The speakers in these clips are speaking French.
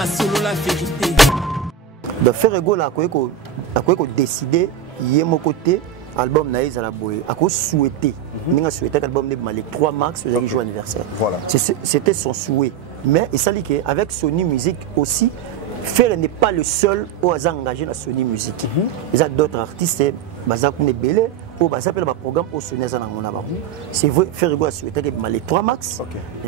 Pas solo la vérité. Donc Ferrego là a quoi décider hier mon côté album naïs à la boue a quoi souhaité n'inga souhaité l'album de les 3 mars le jour anniversaire. Voilà. C'était son souhait. Mais il s'agit qu'avec Sony Music aussi, Ferre n'est pas le seul au hasard engagé dans Sony Music. Il y a d'autres artistes, Bazakoune Belé, ou Bazapel le programme au Sony Zanangonaba. C'est vrai, Ferrego a souhaité que les 3 max.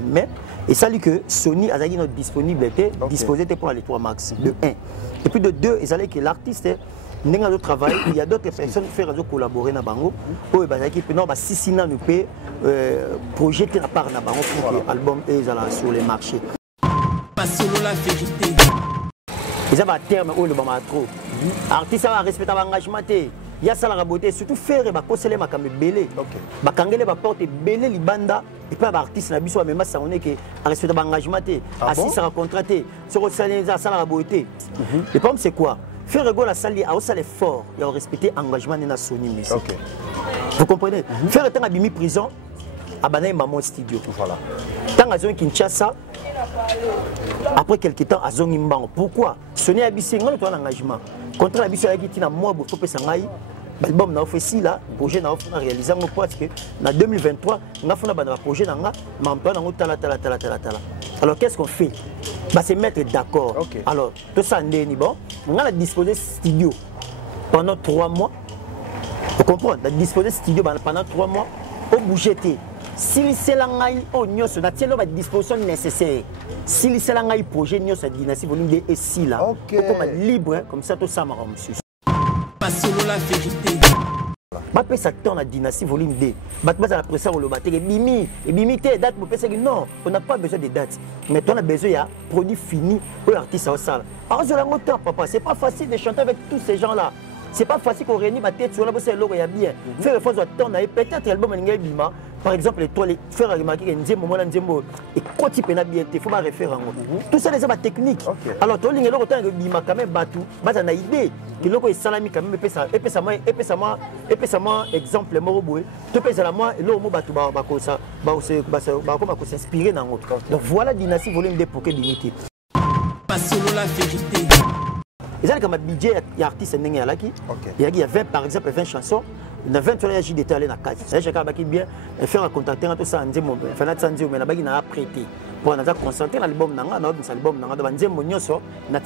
Mais il s'agit que Sony a dit notre disponibilité, disposée pour les 3 max, de 1. Et puis de 2, il s'agit que l'artiste, il y a d'autres travail, il y a d'autres personnes qui font collaborer dans Bango. Ou si Sina nous peut projeter la part dans Bango pour que l'album est sur les marchés. Pas solo la vérité. Ils ont un terme où le bama trop. Artiste a respecté l'engagement. Il y a ça la beauté, surtout faire et conseiller ma cam belé. Bakangele ba porte belé libanda et puis l'artiste na biso même ça on est que respecter l'engagement. Assis ça contraté. Sur ça la beauté. Le problème c'est quoi? Faire rigolo la salle a aussi l'effort et respecter l'engagement de la Sony Music. Vous comprenez? Faire le temps à Bimi prison à Banaï Maman Studio. Voilà. Tant à Zone Kinshasa. Après quelques temps, à Zongimban. Pourquoi? Sony a bissé un engagement. Contre la bissé a dit moi, il faut que ça aille. L'album n'a fait si là, le projet n'a pas réalisé parce que en 2023, on a fait un projet dans alors qu'est-ce qu'on fait? C'est mettre d'accord. Alors, tout ça, on a disposé studio pendant 3 mois. Vous comprenez? On a disposé studio pendant 3 mois au bougeté. Si c'est l'angaï, on y a la disposition nécessaire. Si c'est l'angaï projet, on y a la dynastie volume D et si là. On est libre, comme ça, tout ça, monsieur. Pas solo la vérité. Je ça tourne la dynastie volume D. Je la pression le battre. Et bimi, date pour penser que non, on n'a pas besoin de dates. Mais on a besoin de produits finis pour l'artiste au salle. Alors, je l'ai temps, papa. C'est pas facile de chanter avec tous ces gens-là. C'est pas facile qu'on réunisse ma tête sur la bosse et l'eau, il y a bien. Faire une fois de temps, peut-être l'album est bima. Par exemple, les faire remarquer qu'il y a un moment et quand tu peux bien, il faut pas référer. Tout ça, c'est ma technique. Alors, tu as une autre bima quand même, batou, bas une idée. Que l'eau est salami quand même, et ça moi, exemple, moroboué. Tu peux ça moi, et l'eau, batou, ça, s'inspirer dans l'autre. Donc voilà, dynastie volume des pour que limiter. Pas solo la vérité. Il y a un budget d'artistes qui il y a 20, par exemple 20 chansons. Il y a 20 fois j'ai détaillé dans la case. C'est chacun qui bien faire un contacter tout ça, mais il a prêté pour nous concentrer dans l'album dans l'album dans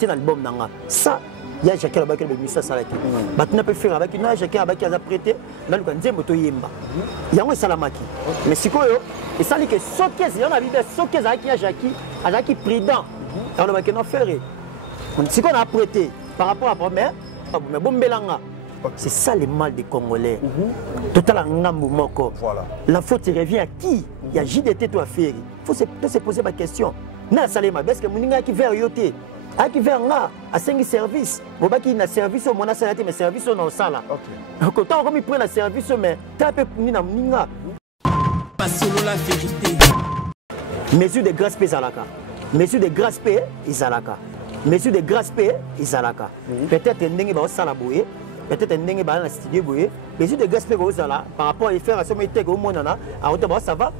l'album ça il y a chacun qui a mis ça là qui maintenant peut faire avec une chacun qui a prêté dans le moto yemba il y a un salamaki mais si quoi et ça dit que soquez il y en a vidé soquez avec qui prudent alors on va faire si qu'on a prêté par rapport à première mais bon belanga. C'est ça le mal des Congolais. Total ngambu moko. La faute revient à qui? Il y a JDT toi faire. Il faut se poser la question. Na salema parce que moninga qui vers yoté. A qui vers nga à 5 services. Boba qui na service au mona salati mais service au sala. Quand on comme il prend la service mais tape ni na moninga. Pas solo la vérité. Mesure de grâce pezalaka. Mesure de grâce pe izalaka. Mesure de grâce pe izalaka. Peut-être ndenge ba sala boye. Peut-être un dingue dans le studio, mais si de gaspiller aux là par rapport à faire à ce métier au monde là, ça va,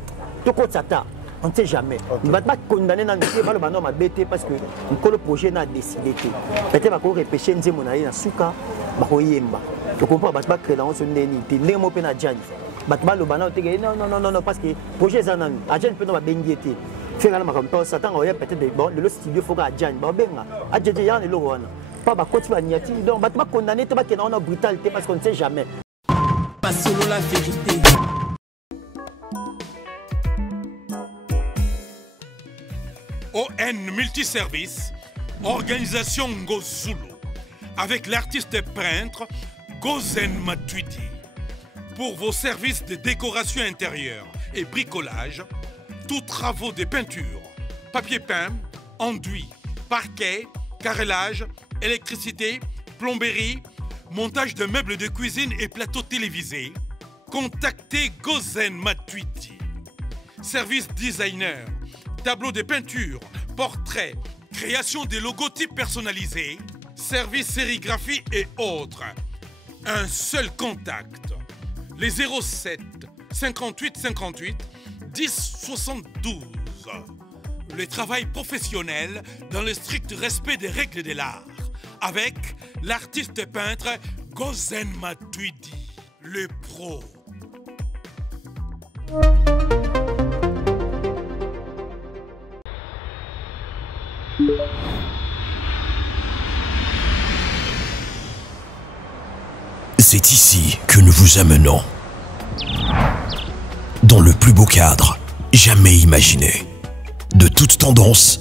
tout compte ça on ne sait jamais. On ne va pas condamner dans le mal bano ma bête parce que le projet n'a décidé. Peut-être va qu'on repêcher une monnaie dans souka, ba koyemba. Tu comprends pas créer dans son nez, tu n'es pas na djani. Batba le bano te non parce que projet zanan, adjan peut na bengiete. Faire la makampa ça tant peut-être bon le studio faut que djani ba benga. Adjé ya le lowana. Pas donc on va condamner la brutalité parce qu'on ne sait jamais. Pas solo la vérité. ON Multiservice, organisation Ngozulu, avec l'artiste peintre Gozen Matuidi. Pour vos services de décoration intérieure et bricolage, tous travaux de peinture, papier peint, enduit, parquet, carrelage, électricité, plomberie, montage de meubles de cuisine et plateaux télévisés, contactez Gozen Matuidi. Service designer, tableau de peinture, portrait, création de logotypes personnalisés, service sérigraphie et autres. Un seul contact. Les 07 58 58 10 72. le travail professionnel dans le strict respect des règles de l'art. Avec l'artiste peintre Gozen Matuidi, le pro. C'est ici que nous vous amenons. Dans le plus beau cadre jamais imaginé. De toute tendance,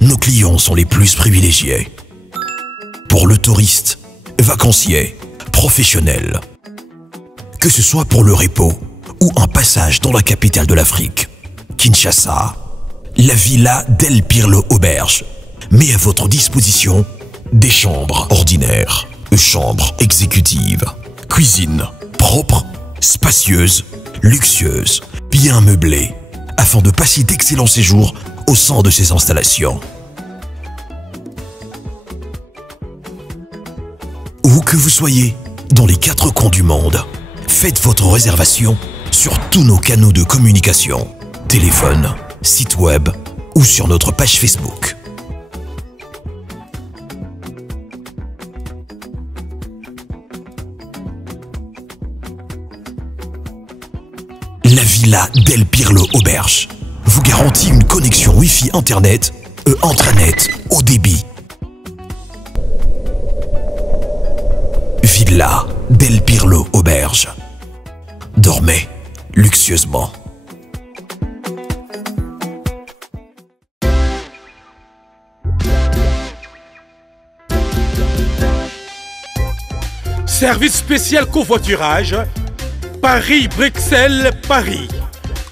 nos clients sont les plus privilégiés. Pour le touriste, vacancier, professionnel. Que ce soit pour le repos ou un passage dans la capitale de l'Afrique, Kinshasa, la Villa del Pirlo Auberge met à votre disposition des chambres ordinaires, chambres exécutives, cuisine propre, spacieuse, luxueuse, bien meublée, afin de passer d'excellents séjours au sein de ces installations. Où que vous soyez, dans les 4 coins du monde, faites votre réservation sur tous nos canaux de communication, téléphone, site web ou sur notre page Facebook. La Villa del Pirlo Auberge vous garantit une connexion Wi-Fi Internet et intranet haut débit. Villa del Pirlo Auberge. Dormez luxueusement. Service spécial covoiturage, Paris-Bruxelles-Paris.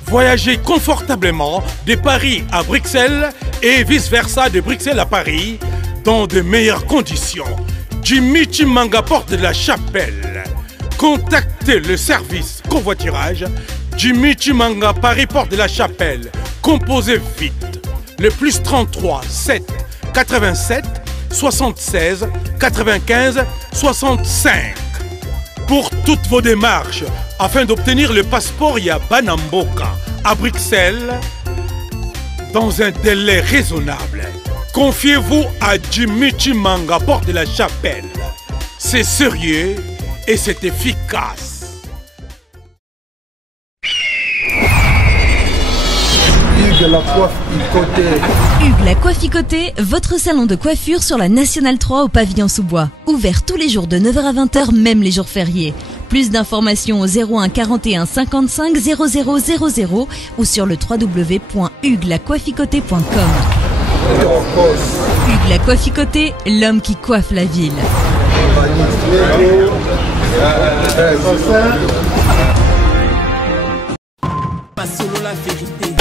Voyagez confortablement de Paris à Bruxelles et vice-versa de Bruxelles à Paris dans de meilleures conditions. Jimmy Chimanga, porte de la Chapelle. Contactez le service covoiturage Jimmy Chimanga, Paris, porte de la Chapelle. Composez vite. Le plus 33 7 87 76 95 65. Pour toutes vos démarches, afin d'obtenir le passeport Yabanamboka à Bruxelles, dans un délai raisonnable, confiez-vous à Jimmy Chimanga, porte de la Chapelle. C'est sérieux et c'est efficace. Hugues la Coifficoté. Hugues la Coifficoté, votre salon de coiffure sur la Nationale 3 au pavillon sous-bois. Ouvert tous les jours de 9h à 20h, même les jours fériés. Plus d'informations au 01 41 55 0000 ou sur le www.huguelacoifficoté.com. Hugues la Coifficoté, l'homme qui coiffe la ville. Pas solo la vérité.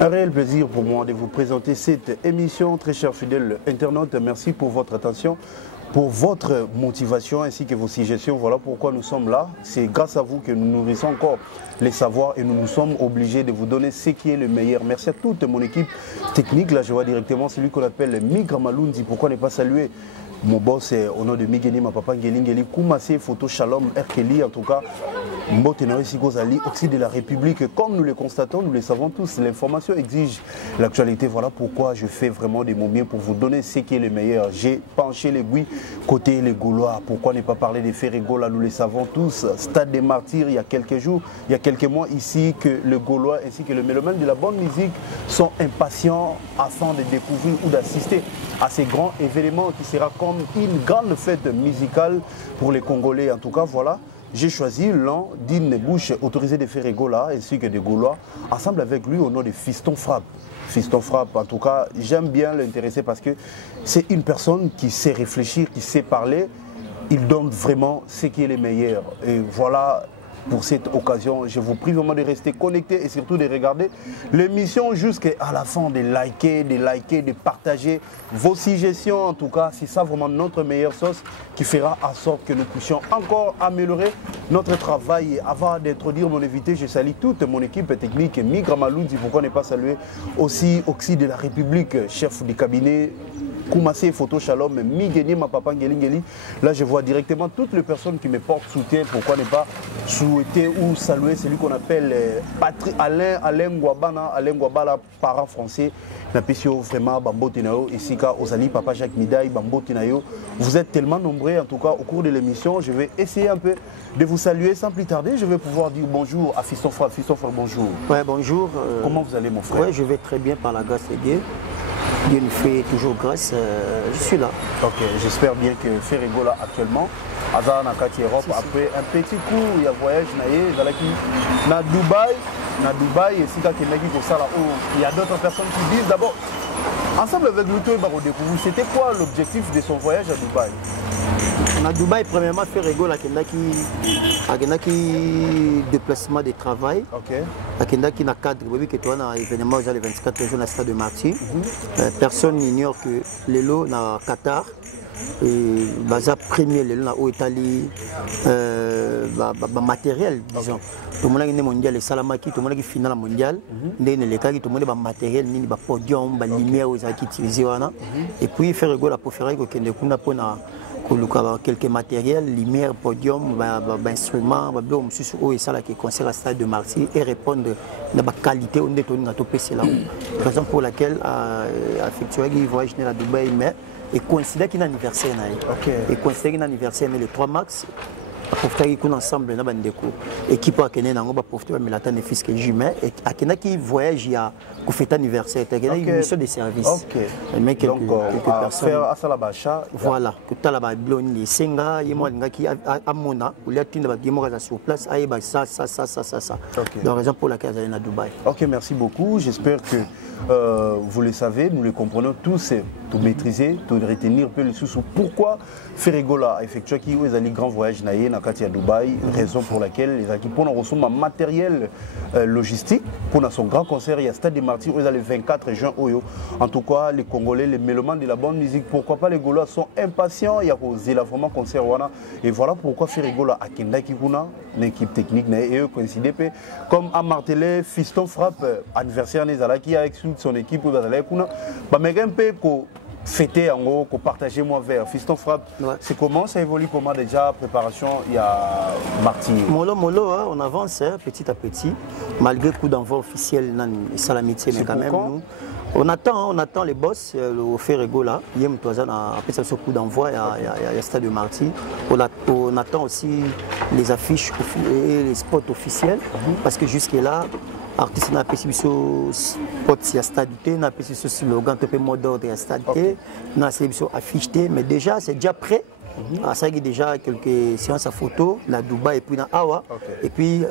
Un réel plaisir pour moi de vous présenter cette émission, très chers fidèles internautes. Merci pour votre attention, pour votre motivation ainsi que vos suggestions. Voilà pourquoi nous sommes là. C'est grâce à vous que nous nourrissons encore les savoirs et nous sommes obligés de vous donner ce qui est le meilleur. Merci à toute mon équipe technique. Là, je vois directement celui qu'on appelle Migra Malundi. Pourquoi ne pas saluer mon boss au nom de Migeni, ma papa Ngeli, Koumassé, Photo Shalom, Erkeli, en tout cas, Mbotenori Sigozali, aussi de la République. Comme nous le constatons, nous le savons tous, l'information exige l'actualité. Voilà pourquoi je fais vraiment de mon mieux pour vous donner ce qui est le meilleur. J'ai penché l'aiguille côté les Gaulois. Pourquoi ne pas parler des Ferrego, là, nous le savons tous. Stade des Martyrs, il y a quelques jours, il y a quelques mois ici, que le Gaulois ainsi que le mélomane de la bonne musique sont impatients afin de découvrir ou d'assister à ces grands événements qui sera comme une grande fête musicale pour les Congolais. En tout cas, voilà, j'ai choisi l'un d'une bouche autorisée de Ferrego là, ainsi que des Gaulois, ensemble avec lui au nom de Fiston Frappe. Fiston Frappe, en tout cas, j'aime bien l'intéresser parce que c'est une personne qui sait réfléchir, qui sait parler. Il donne vraiment ce qui est le meilleur. Et voilà. Pour cette occasion, je vous prie vraiment de rester connectés et surtout de regarder l'émission jusqu'à la fin, de liker, de partager vos suggestions. En tout cas, c'est ça vraiment notre meilleure sauce qui fera en sorte que nous puissions encore améliorer notre travail. Et avant d'introduire mon invité, je salue toute mon équipe technique, Migra Malundi, pourquoi ne pas saluer aussi Oxy de la République, chef du cabinet Koumassé Photo Shalom, Migeni, ma papa Ngeli. Là, je vois directement toutes les personnes qui me portent soutien. Pourquoi ne pas souhaiter ou saluer celui qu'on appelle Alain Guabala, parent français. Napesio vraiment Bambo Tinayo, ici Osali, papa Jacques Midaï, Bambo Tinayo. Vous êtes tellement nombreux, en tout cas, au cours de l'émission. Je vais essayer un peu de vous saluer sans plus tarder. Je vais pouvoir dire bonjour à Fiston Frère. Fiston Frère, bonjour. Ouais, bonjour. Comment vous allez, mon frère? Ouais, je vais très bien par la grâce de Dieu. Dieu nous fait toujours grâce. Je suis là. Ok, j'espère bien que Ferrego là actuellement, Azar Nakati Europe, après un petit coup, il y a voyage na Dubaï, et si il y a d'autres personnes qui disent d'abord, ensemble avec Luto et Barodeko, c'était quoi l'objectif de son voyage à Dubaï? À Dubaï, premièrement, Ferrego là, qui déplacement de travail. Ok. Qui n'a cadre, oui, que toi, dans l'événement, le 24 jours, dans le stade de Marty. Personne n'ignore que l'élo dans Qatar, et baza premier l'élo dans Italie, matériel, disons. Tout le monde est mondial, les salamaki, tout le monde est final mondial. Tout le monde est matériel, il y a podium, la lumière qui utilisé. Et puis, Ferrego là pour faire que quelques matériels, lumière, podium, instruments, qui concerne le stade de Marseille et répondre à la qualité de notre PC. Raison pour laquelle effectivement il voyage à Dubaï, mais il considère qu'il y a un anniversaire. Il considère qu'il y a un anniversaire le 3 mars. Pour ensemble, équipe à Kenya, on va profiter de la tête de fils que j'aime. Et à Kenya qui voyage, il y a un anniversaire, il y a une mission de service. Mais quelques personnes. Voilà, que tu as la blonde, les Senga, il y a qui a Mona, où il y a une sur place, ça. La raison pour laquelle elle est à Dubaï. Ok, merci beaucoup. J'espère que vous le savez, nous le comprenons tous, tout maîtriser, tout retenir un peu les sous. Pourquoi Ferrego a effectué un grand voyage à Dubaï, raison pour laquelle les équipes ont reçu un matériel logistique pour son grand concert. Il y a Stade de Martyrs le 24 juin. En tout cas, les Congolais, les mélomanes de la bonne musique, pourquoi pas les Gaulois sont impatients. Il y a vraiment concert. Et voilà pourquoi Ferrego a Kendaki Kuna, l'équipe technique, et eux coïncident. Comme à martelé, Fiston Frappe, anniversaire Nezalaki avec son équipe, fêter en gros, partager moi vers Fiston Frappe. C'est comment ça évolue, comment déjà préparation, il y a Martyr. Molo, on avance petit à petit, malgré le coup d'envoi officiel dans le métier, mais quand même nous, on attend les boss, le Ferrego là, il y a un coup d'envoi, il y a Stade de Martyr. On attend aussi les affiches et les spots officiels, parce que jusque là, artiste n'a pas sur spot si stadité, n'a pas sur slogan, un peu mot d'ordre à stadité, n'a pas affiché, mais déjà c'est déjà prêt. Ça y est déjà quelques séances à photo, la Dubaï et puis dans Awa. Et puis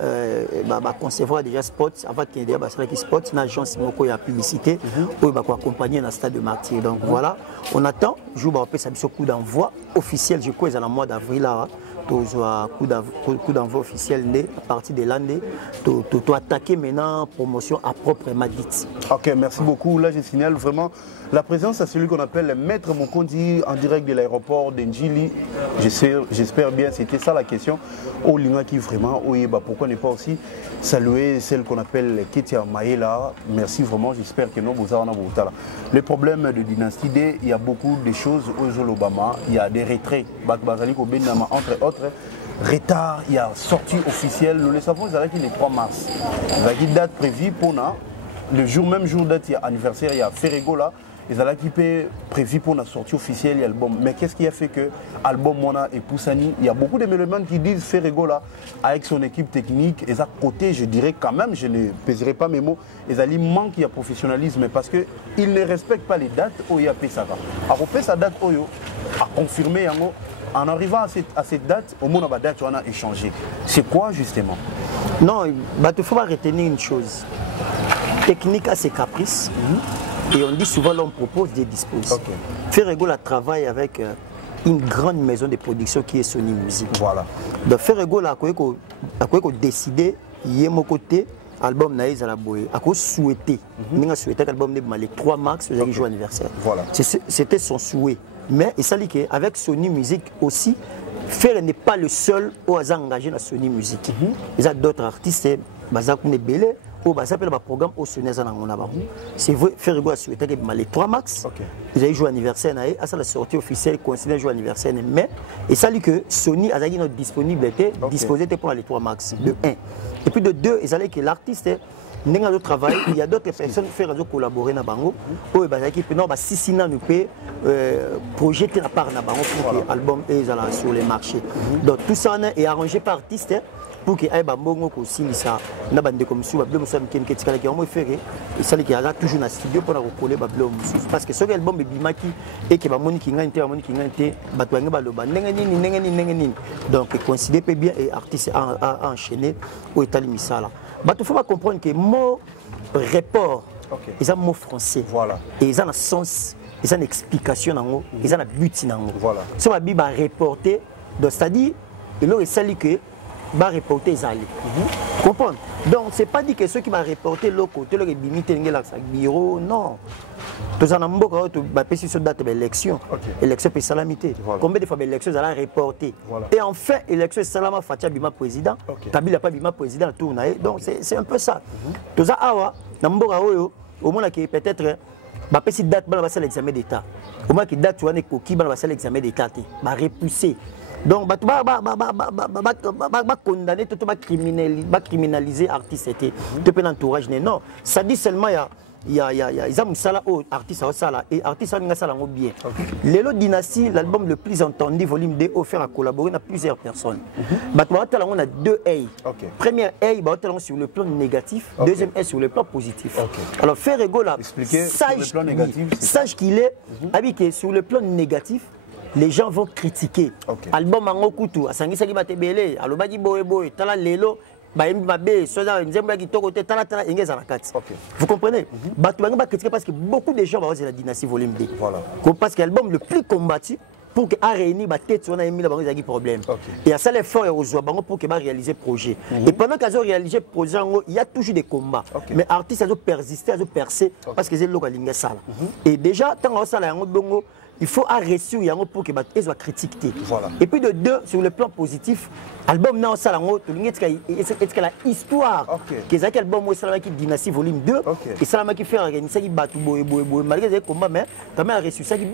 concevoir déjà spots avant qu'il y ait des spots, une agence qui a publicité pour accompagner dans le stade de Martyr. Donc voilà, on attend, je vous rappelle, ça a coup d'envoi officiel, je crois, dans le mois d'avril là. Coup d'envoi officiel à partir de l'année, tu attaquer maintenant promotion à proprement dite. Ok, merci beaucoup. Là, je signale vraiment la présence à celui qu'on appelle le maître Mokondi en direct de l'aéroport d'Njili. J'espère bien, c'était ça la question. Au Lima qui vraiment, pourquoi ne pas aussi saluer celle qu'on appelle Ketia Maïla. Merci vraiment, j'espère que nous vous avons là. Le problème de dynastie D, il y a beaucoup de choses aux Obama, il y a des retraits. Entre autres, retard, il y a sortie officielle. Nous le savons, il y a le 3 mars. Il y a une date prévue pour nous. Même jour date, il y a anniversaire, il y a Ferrego là. Il y a l'équipe prévue pour la sortie officielle, il y a l'album. Mais qu'est-ce qui a fait que l'album Mona et Poussani, il y a beaucoup de mélomanes qui disent Ferrego là, avec son équipe technique, et à côté, je dirais quand même, je ne pèserai pas mes mots, il manque de professionnalisme parce qu'ils ne respectent pas les dates où il y a Pessava. Alors, sa date, a confirmé en arrivant à cette date, au moins, la date, on a échangé. C'est quoi justement? Non, il faut retenir une chose. Technique a ses caprices. Et on dit souvent l'on propose des dispositions. Ferrego travaille avec une grande maison de production qui est Sony Music. Voilà. Donc Ferrego a décidé, il y a mon côté, album Naïs à la Boé, a souhaité, souhaité l'album le 3 mars, le jour anniversaire. Voilà. C'était son souhait. Mais il s'agit qu'avec Sony Music aussi, Ferre n'est pas le seul au hasard engagé dans Sony Music. Il y a d'autres artistes, Bazakoune Belé, ça s'appelle le programme au Suneza Nangonaba. C'est vrai, Ferrego a souhaité que les 3 max, ils avaient joué anniversaire, ça la sortie officielle coïncide jouer anniversaire, mais et ça dit que Sony a dit notre disponibilité, disposé pour les 3 max, de 1. Et puis de 2, ils allaient que l'artiste il y a d'autres travail, il y a d'autres personnes qui font collaborer dans Bango. Pour si nous peut projeter la part dans Bango pour que l'album est sur les marchés. Donc tout ça est arrangé par artiste pour que les Bango aussi ça na bande comme ça bablo musa mken ketika qui on fait et ça qui a toujours na studio pour recoller bablo musa parce que ce album est bimaki et que ba moni ki ngante bato nga baloba nengeni donc coïncider peut bien et artiste a enchaîné au Italie misala. Il faut comprendre que le mot report, ils ont un mot français. Voilà. Et ils ont un sens, ils ont une explication, ils ont un but. Voilà. Si on va reporter, c'est-à-dire, il y a ceux qui vont reporter les alliés. Comprendre? Donc, ce n'est pas dit que ceux qui vont reporter l'autre côté, les bimités, les bureaux, non. Tous en amont, si sur date de l'élection, l'élection est salamité. Combien de fois l'élection est reportée? Et enfin, l'élection est salama Fatia Bima président. Kabila pas Bima président tourne. Donc c'est un peu ça. Tous en awa, namboka oyo, au moins qui peut-être, si date va passer l'examen d'État. Au moins qui date tu vois qui va passer l'examen d'État, va repousser. Donc condamner, criminaliser artiste, tu peux l'entourage. Non, ça dit seulement il y a artistes et artistes bien. Lélo Dynastie, l'album le plus entendu, volume 2, offert à collaborer à plusieurs personnes. On a 2 ailes. Première aile, sur le plan négatif, deuxième aile sur le plan positif. Alors Ferrego là, sage qu'il est, habité sur le plan négatif. Les gens vont critiquer. Album Mango Koutou, Asangi Sagi Batebele, Alobadi Boe, Tala Lelo. Vous comprenez? Parce que beaucoup de gens vont voir la Dynastie volume 2. Parce que l'album le plus combattu pour que réunir ma tête sur un problème. Et à ça l'effort pour que réaliser le projet. Et pendant qu'ils ont réalisé le projet, il y a toujours des combats. Mais artistes ont persisté, ont percé parce que c'est le local. Et déjà, tant que ça il faut arrêter pour que les gens critiquent. Et puis de 2, sur le plan positif, l'album n'a pas la histoire. Que l'album est Dynastie volume 2. Et ça qui fait organiser malgré les combats, mais quand même reçu ça qui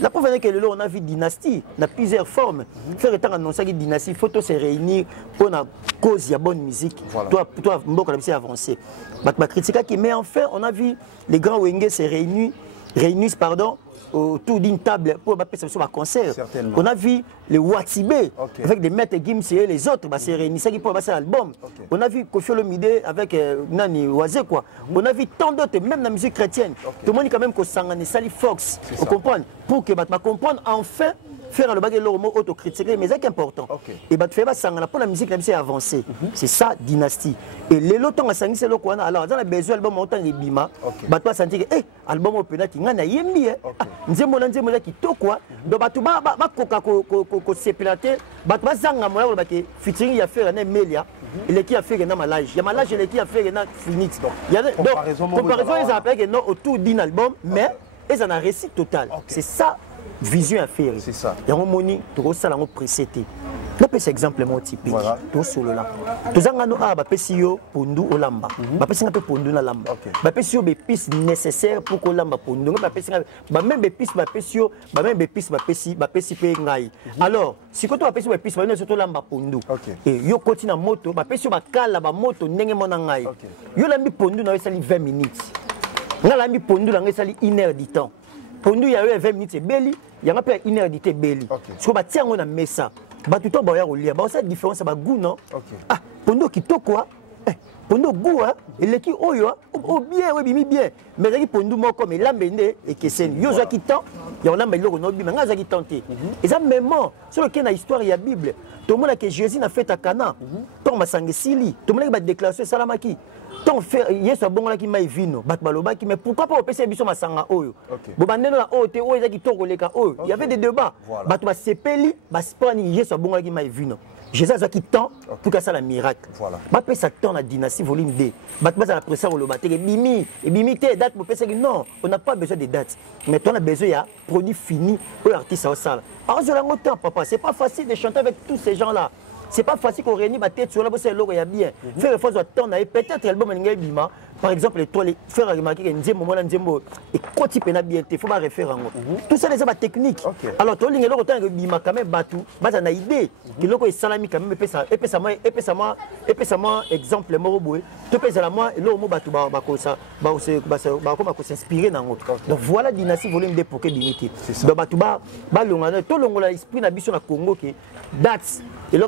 la preuve est que on a vu Dynastie, dans plusieurs formes. Faire étant annoncé que Dynastie, il faut se réunir pour une cause, il y a bonne musique. Toi, c'est avancé. Mais enfin, on a vu les grands Wenge se réunissent autour d'une table pour faire un concert. On a vu les Watibé avec des maîtres Gims et les autres se réunissent pour passer l'album. On a vu Kofi Olomide avec Nani Oazé quoi. On a vu tant d'autres, même dans la musique chrétienne. Tout le monde quand même que Sangane Sally Fox. Vous comprenez? Pour que comprendre enfin faire le bagage de l'homo autocritiquer, mais c'est important. Et faire ça pour la musique c'est avancé. C'est ça Dynastie. Et les lots à sang c'est le quoi. Alors dans la besoin album autant les bima, toi sentir que album au penalty ngana yembi nzemona qui to quoi. Donc ba ko sépilaté, ba zanga moya ba ke featuring ya faire na Melia, il qui a fait na malage. Ya malage il qui a fait na Phoenix. Il y a donc comparaison ils appellent que non autour d'un album mais ils en a récit total. C'est ça vision à faire. C'est ça. Et on moni to ça la précédé. Je peux exemple mon typique. Tout solo là. Tous en nous a ba pesio pondu olamba. Ba pesi ngape pondu na lamba. Ba pesio be piste nécessaire pour que lamba pondu. Ba pesi ba même be piste ba pesio, ba même be piste ba pesi pe ngai. Alors, si quand ba pesi ba piste ba ne surtout lamba pondu. Et yo continue moto, ba pesio ba kala ba moto ndenge mona ngai. Yo lambi pondu na sali 20 minutes. Nga lambi pondu na sali 1 heure du temps. Pondu ya 20 minutes belli, ya ngape 1 heure du temps belli. So ba tiango na mesa. Batuto ba ya rolia ba ça différence ba goût non ah pondo kitoko pondo goût il qui oyo o bien oui bimi bien mais qui pondo moko mais lambende et que c'est yo za kitan ya on lamba iloko no bima nga za kitante et ça même sur lequel na histoire ya Bible tout le monde que Jésus n'a fait à Cana ton masangesili tout le monde ba déclaration salamaki ton frère yeso bongola ki mai vino bat baloba ki mais pourquoi pas opesa biso masanga oyo bobandeno na oyo te oyo za kitoko leka oyo il y avait des débats bat ba sepeli ba spani yeso bongola ki mai vino Jésus a qui temps pour que ça la miracle ba pesa temps la Dynastie volume 2 bat ba la pression le batte bimi et bimi te date pour pesa non on n'a pas besoin de dates mais on a besoin ya produit fini pour l'artiste au salle alors je la temps papa c'est pas facile de chanter avec tous ces gens là. c'est pas facile qu'on réunit ma tête sur la bosse et l'eau, il y a bien. Faire efforts attendre, peut-être l'album est bima. Par exemple, les toiles, faire remarquer qu'il y a un moment, et quand tu peux bien, il faut pas refaire en tout ça, c'est ma technique. Alors, tu as une autre bima quand même, batou, bas une idée, que l'eau est salami quand même, et puis ça moi, exemple, moroboué, tu peux la moi, et l'eau, batou, comment s'inspirer dans l'autre. Donc voilà, dynastie volume 2 pour que limiter. Donc, batou, tout le monde a l'esprit n'a sur la Congo qui date. Et là,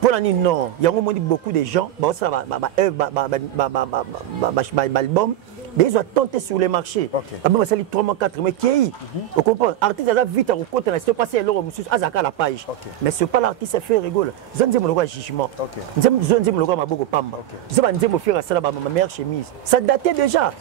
pour l'année, non, il y a beaucoup de gens, album, mais ils ont tenté sur les marchés. Après, ça 3 mois, 4 mois, qui vous comprenez? L'artiste a vite à côté, il s'est passé à la page. Mais ce n'est pas l'artiste qui fait rigoler. Je ne sais pas jugement. Je ne sais pas ma pamba. Je ne sais pas faire ça ma meilleure chemise. Ça datait déjà.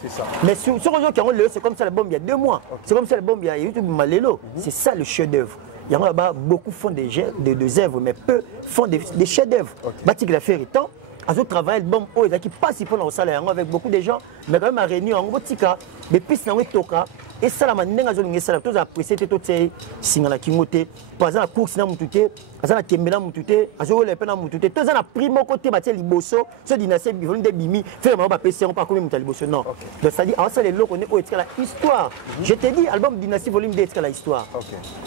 Mais sur les gens qui ont le, c'est comme ça l'album il y a 2 mois. C'est comme ça l'album il y a YouTube Malélo. C'est ça le chef-d'œuvre. Il y en a beaucoup font des œuvres, mais peu font des chefs-d'œuvre. Batik l'a fait étant. Ils travaillent bon, ils passent pour le salaire avec beaucoup de gens, mais quand même à réunir en botika, des pistes dans le toka, et ça la manière dont ils ont tous apprécié tout ces signes la kingote, par exemple la course dans mutute, à la kembela mutute, à jouer les peines dans mutute, tous la primo côté bâtir liboso, ce dynastie bivon de bimi, faire vraiment pas passer on pas comme mutal liboso non. Donc ça dit alors ça les locaux on est au la histoire. Je te dis album dynastie volume 2 c'est la histoire.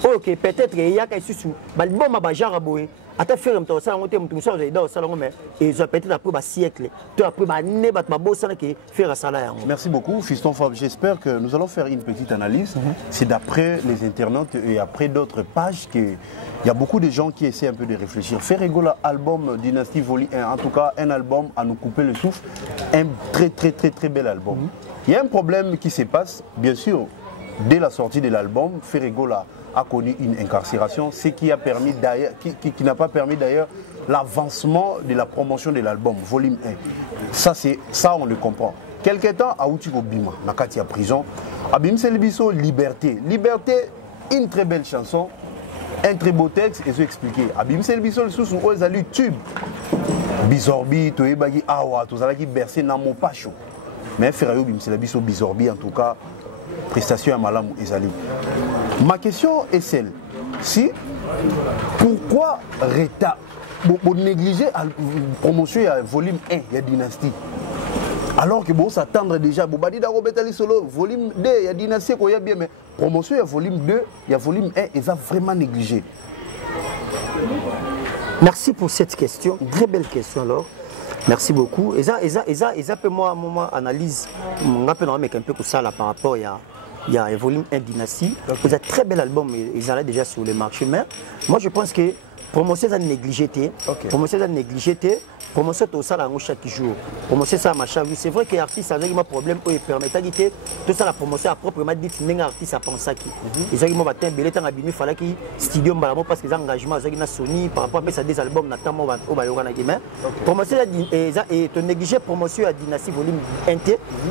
OK, peut-être il y a quelque chose album à Bajara boy. Ata faire un temps ça on t'aime tout ça j'ai dans ça mais et ça peut-être après un siècle tu après ba né ba bossa qui faire ça là. Merci beaucoup Fiston Fab, j'espère que nous allons faire une petite analyse. C'est d'après les internautes et après d'autres pages qu'il y a beaucoup de gens qui essaient un peu de réfléchir. Ferregola album Dynastie Volume 1, en tout cas un album à nous couper le souffle, un très bel album. Il y a un problème qui se passe, bien sûr, dès la sortie de l'album, Ferregola a connu une incarcération, ce qui a permis d'ailleurs, qui n'a pas permis d'ailleurs l'avancement de la promotion de l'album, volume 1. Ça on le comprend. Quelque temps, à Outiko Bima, Nakati à prison, à Bimselibiso, Liberté. Liberté, une très belle chanson, un très beau texte, et je vais expliquer. À Bimselibiso, le sous où ils ont tube. Bizorbi, Toebagi, Awa, tout ça qui bercé dans mon pacho. Mais Ferrayo Bimselibiso, Bizorbi, en tout cas, prestation à Malam Ezali. Ma question est celle, si, pourquoi Reta, vous négligez la promotion à volume 1, il y a Dynastie. Alors que bon s'attendre déjà, vous avez dit dans Solo, volume 2, il y a Dynastie, il y a bien, mais promotion il y a volume 2, il y a volume 1, ils ont vraiment négligé. Merci pour cette question, très belle question alors. Merci beaucoup. Et ça peut moi analyse, on peut mettre un peu pour ça là par rapport il y a un volume 1 Dynastie. Vous avez très bel album, ils allaient déjà sur le marché. Mais moi je pense que promotion ça négligé, promotion ça négligé, promotion tout ça là chaque jour. Promotion ça machin. C'est vrai que l'artiste a un problème où il permet d'agiter tout ça la promotion à proprement dit n'importe artiste à penser qui. Ils ont dit moi battre belé tant abimi fallait qui studio balamo parce que les engagements ils ont Sony par rapport à ça des albums notamment au Bayora na game. Promotion et te négliger promotion à Dynastie volume 1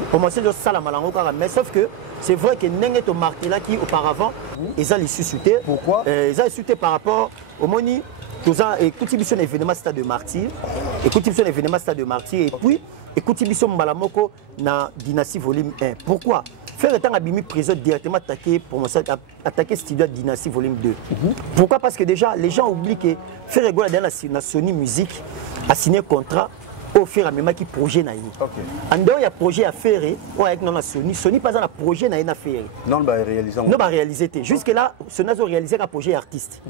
promotion de ça la malango mais sauf que c'est vrai que n'engé to marqué là qui auparavant ils ont les suscité. Pourquoi ils ont suscité par rapport au moni écoutez bien un événement stade de martyr écoutez bien un événement stade de martyr et puis écoutez bien Mbalamoko na Dynastie volume 1. Pourquoi faire le temps abimi prison directement attaquer studio Dynastie volume 2. Pourquoi? Parce que déjà les gens oublient que faire rigoler dans Sony Musique a signé un contrat au fur et à mesure qui projet na en dehors il y a projet à faire avec non Sony pas dans projet na faire non ba réaliser non ba réaliser jusque là Sony a réalisé un projet artiste.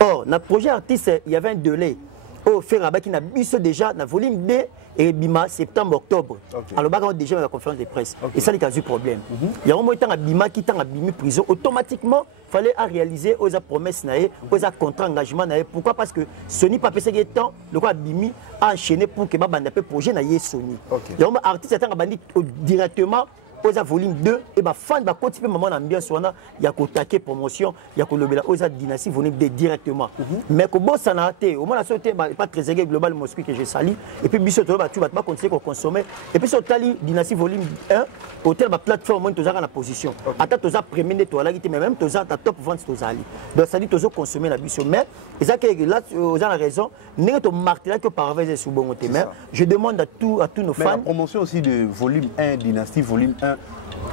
Or dans projet artiste il y avait un délai au fur et à mesure qui n'a biso déjà dans volume 2 et bima septembre octobre. Alors bah déjà dans la conférence de presse et ça il y a eu problème. Il y a un moment temps bima qui tang abimi prison automatiquement fallait à réaliser aux promesses naé aux contrat engagement naé. Pourquoi? Parce que Sony pas passé que temps le quoi bimi a enchaîné pour que ba banda pe projet naé Sony. Il y a un artiste tang bandi directement aux volume 2 et bah fan ba continuer moment ambiance wana il y a attaquer promotion il y a kolobela aux Dynastie volume 2 directement. Mais que bon ça n'a été au moins la sauté pas très global Moscou que j'ai sali et puis biso to ba tu vas continuer à consommer et puis sur tali Dynastie volume 1 hôtel ba plateforme to za na position ata to za premier net to la mais même to za ta top vente to zali donc ça dit to consommer la biso mais et ça que là aux la raison n'est to marteler que par avais sous bon mais je demande à tous nos fans la promotion aussi de volume 1 Dynastie volume 1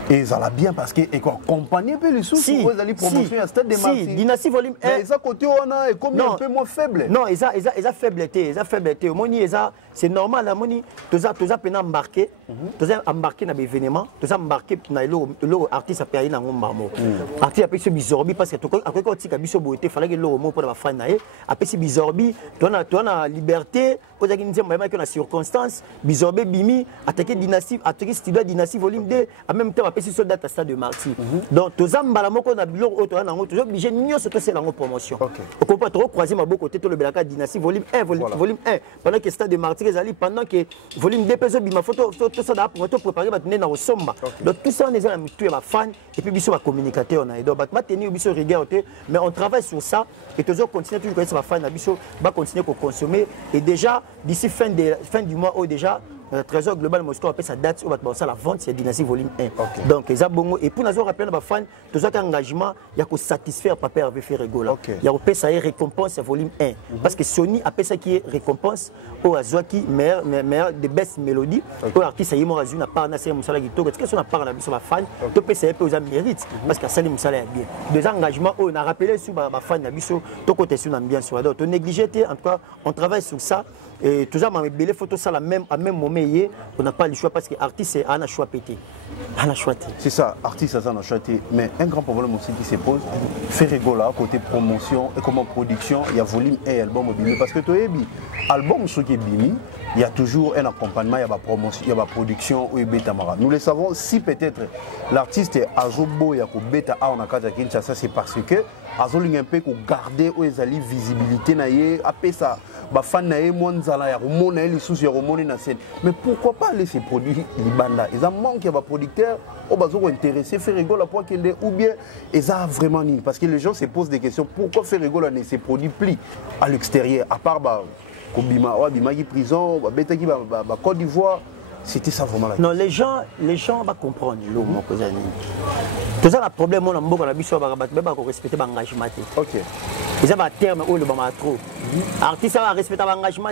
Et ça l'a bien parce que accompagné un peu les sous pour les promotions à Stade de Martyrs. Si, Dynastie Volume 1. Mais ça côté on a comme un peu moins faible. Non, ils ont faiblité, c'est normal la moni, tous a peine embarqué, tous a embarqué dans l'événement, tous a embarqué dans l'artiste a payé dans mon marmo. Artiste a payé ce bizorbi parce que après quand tu as biso beauté, fallait que l'euro pour la fin naé, après ce bizorbi, tu as liberté, pour dire que la circonstance, bizorbi bimi, attaquer Dynastie, attaquer studio Dynastie Volume 2, en même temps après ce soldat à Stade de Martyrs. Donc tous a mbalamo qu'on a bilo auto na auto, obligé nion surtout c'est la promotion. On comprend trop croiser ma beaucoup côté tout le Belaka Dynastie Volume 1, Volume 1, pendant que Stade de Martyrs pendant que volume 2 peso bima photo tout ça da pour préparer ba tenir na somba. Donc tout ça on est là mutuer ba fan et puis biso ba communicateur on a donc ba tenir biso rigueur mais on travaille sur ça et toujours continuer toujours connaître ba fan na biso ba continuer à consommer et déjà d'ici fin du mois déjà Trésor Global Moscou appelle sa date où va la vente c'est Dynastie Volume 1. Donc les abongo et pour nous rappeler ba fan tout ça engagement il y a que satisfaire papa avec faire rigoler. Il y a que ça récompense Volume 1 parce que Sony appelle ça qui est récompense au Azwaki meilleur des best mélodies au artiste y mo azuna part na c'est musala gitoko est-ce que son part na biso ba fan to pe ça peut mérite parce que ça les musala bien. Deux engagements on a rappelé sur ba fan na biso to côté sur l'ambiance donc to négliger en tout cas on travaille sur ça et toujours ma belle photo ça la même à même moment on n'a pas le choix parce que l'artiste c'est un choix pété. Un choix. C'est ça, artiste c'est un choix. Mais un grand problème aussi qui se pose, faire rigoler côté promotion et comment production, il y a volume et album bimi parce que toi album ce qui est bimi, il y a toujours un accompagnement, il y a la promotion, il y a la production ou bêta mara. Nous le savons si peut-être l'artiste est azobo ya ko bêta a on a kaza Kinshasa c'est parce que azoling un peu ko garder ou ezali visibilité na ye après ça ba fan na ye monzala ya romona les sous ya romona na scène. Mais pourquoi pas laisser produire libanda? Ils en manquent ya ba producteur au bazo intéressé faire rigoler pour qu'il ou bien ils a vraiment ni parce que les gens se posent des questions pourquoi faire rigoler ne se produit plus à l'extérieur à part ba Kobima qui prison bêta qui ba Côte d'Ivoire. C'était ça vraiment là. Non, les gens vont comprendre le mot que j'ai dit. Tout ça, le problème, on a beaucoup de choses à respecter l'engagement. Ok. Ils ont un terme où le bama trop. Artiste va respecter l'engagement.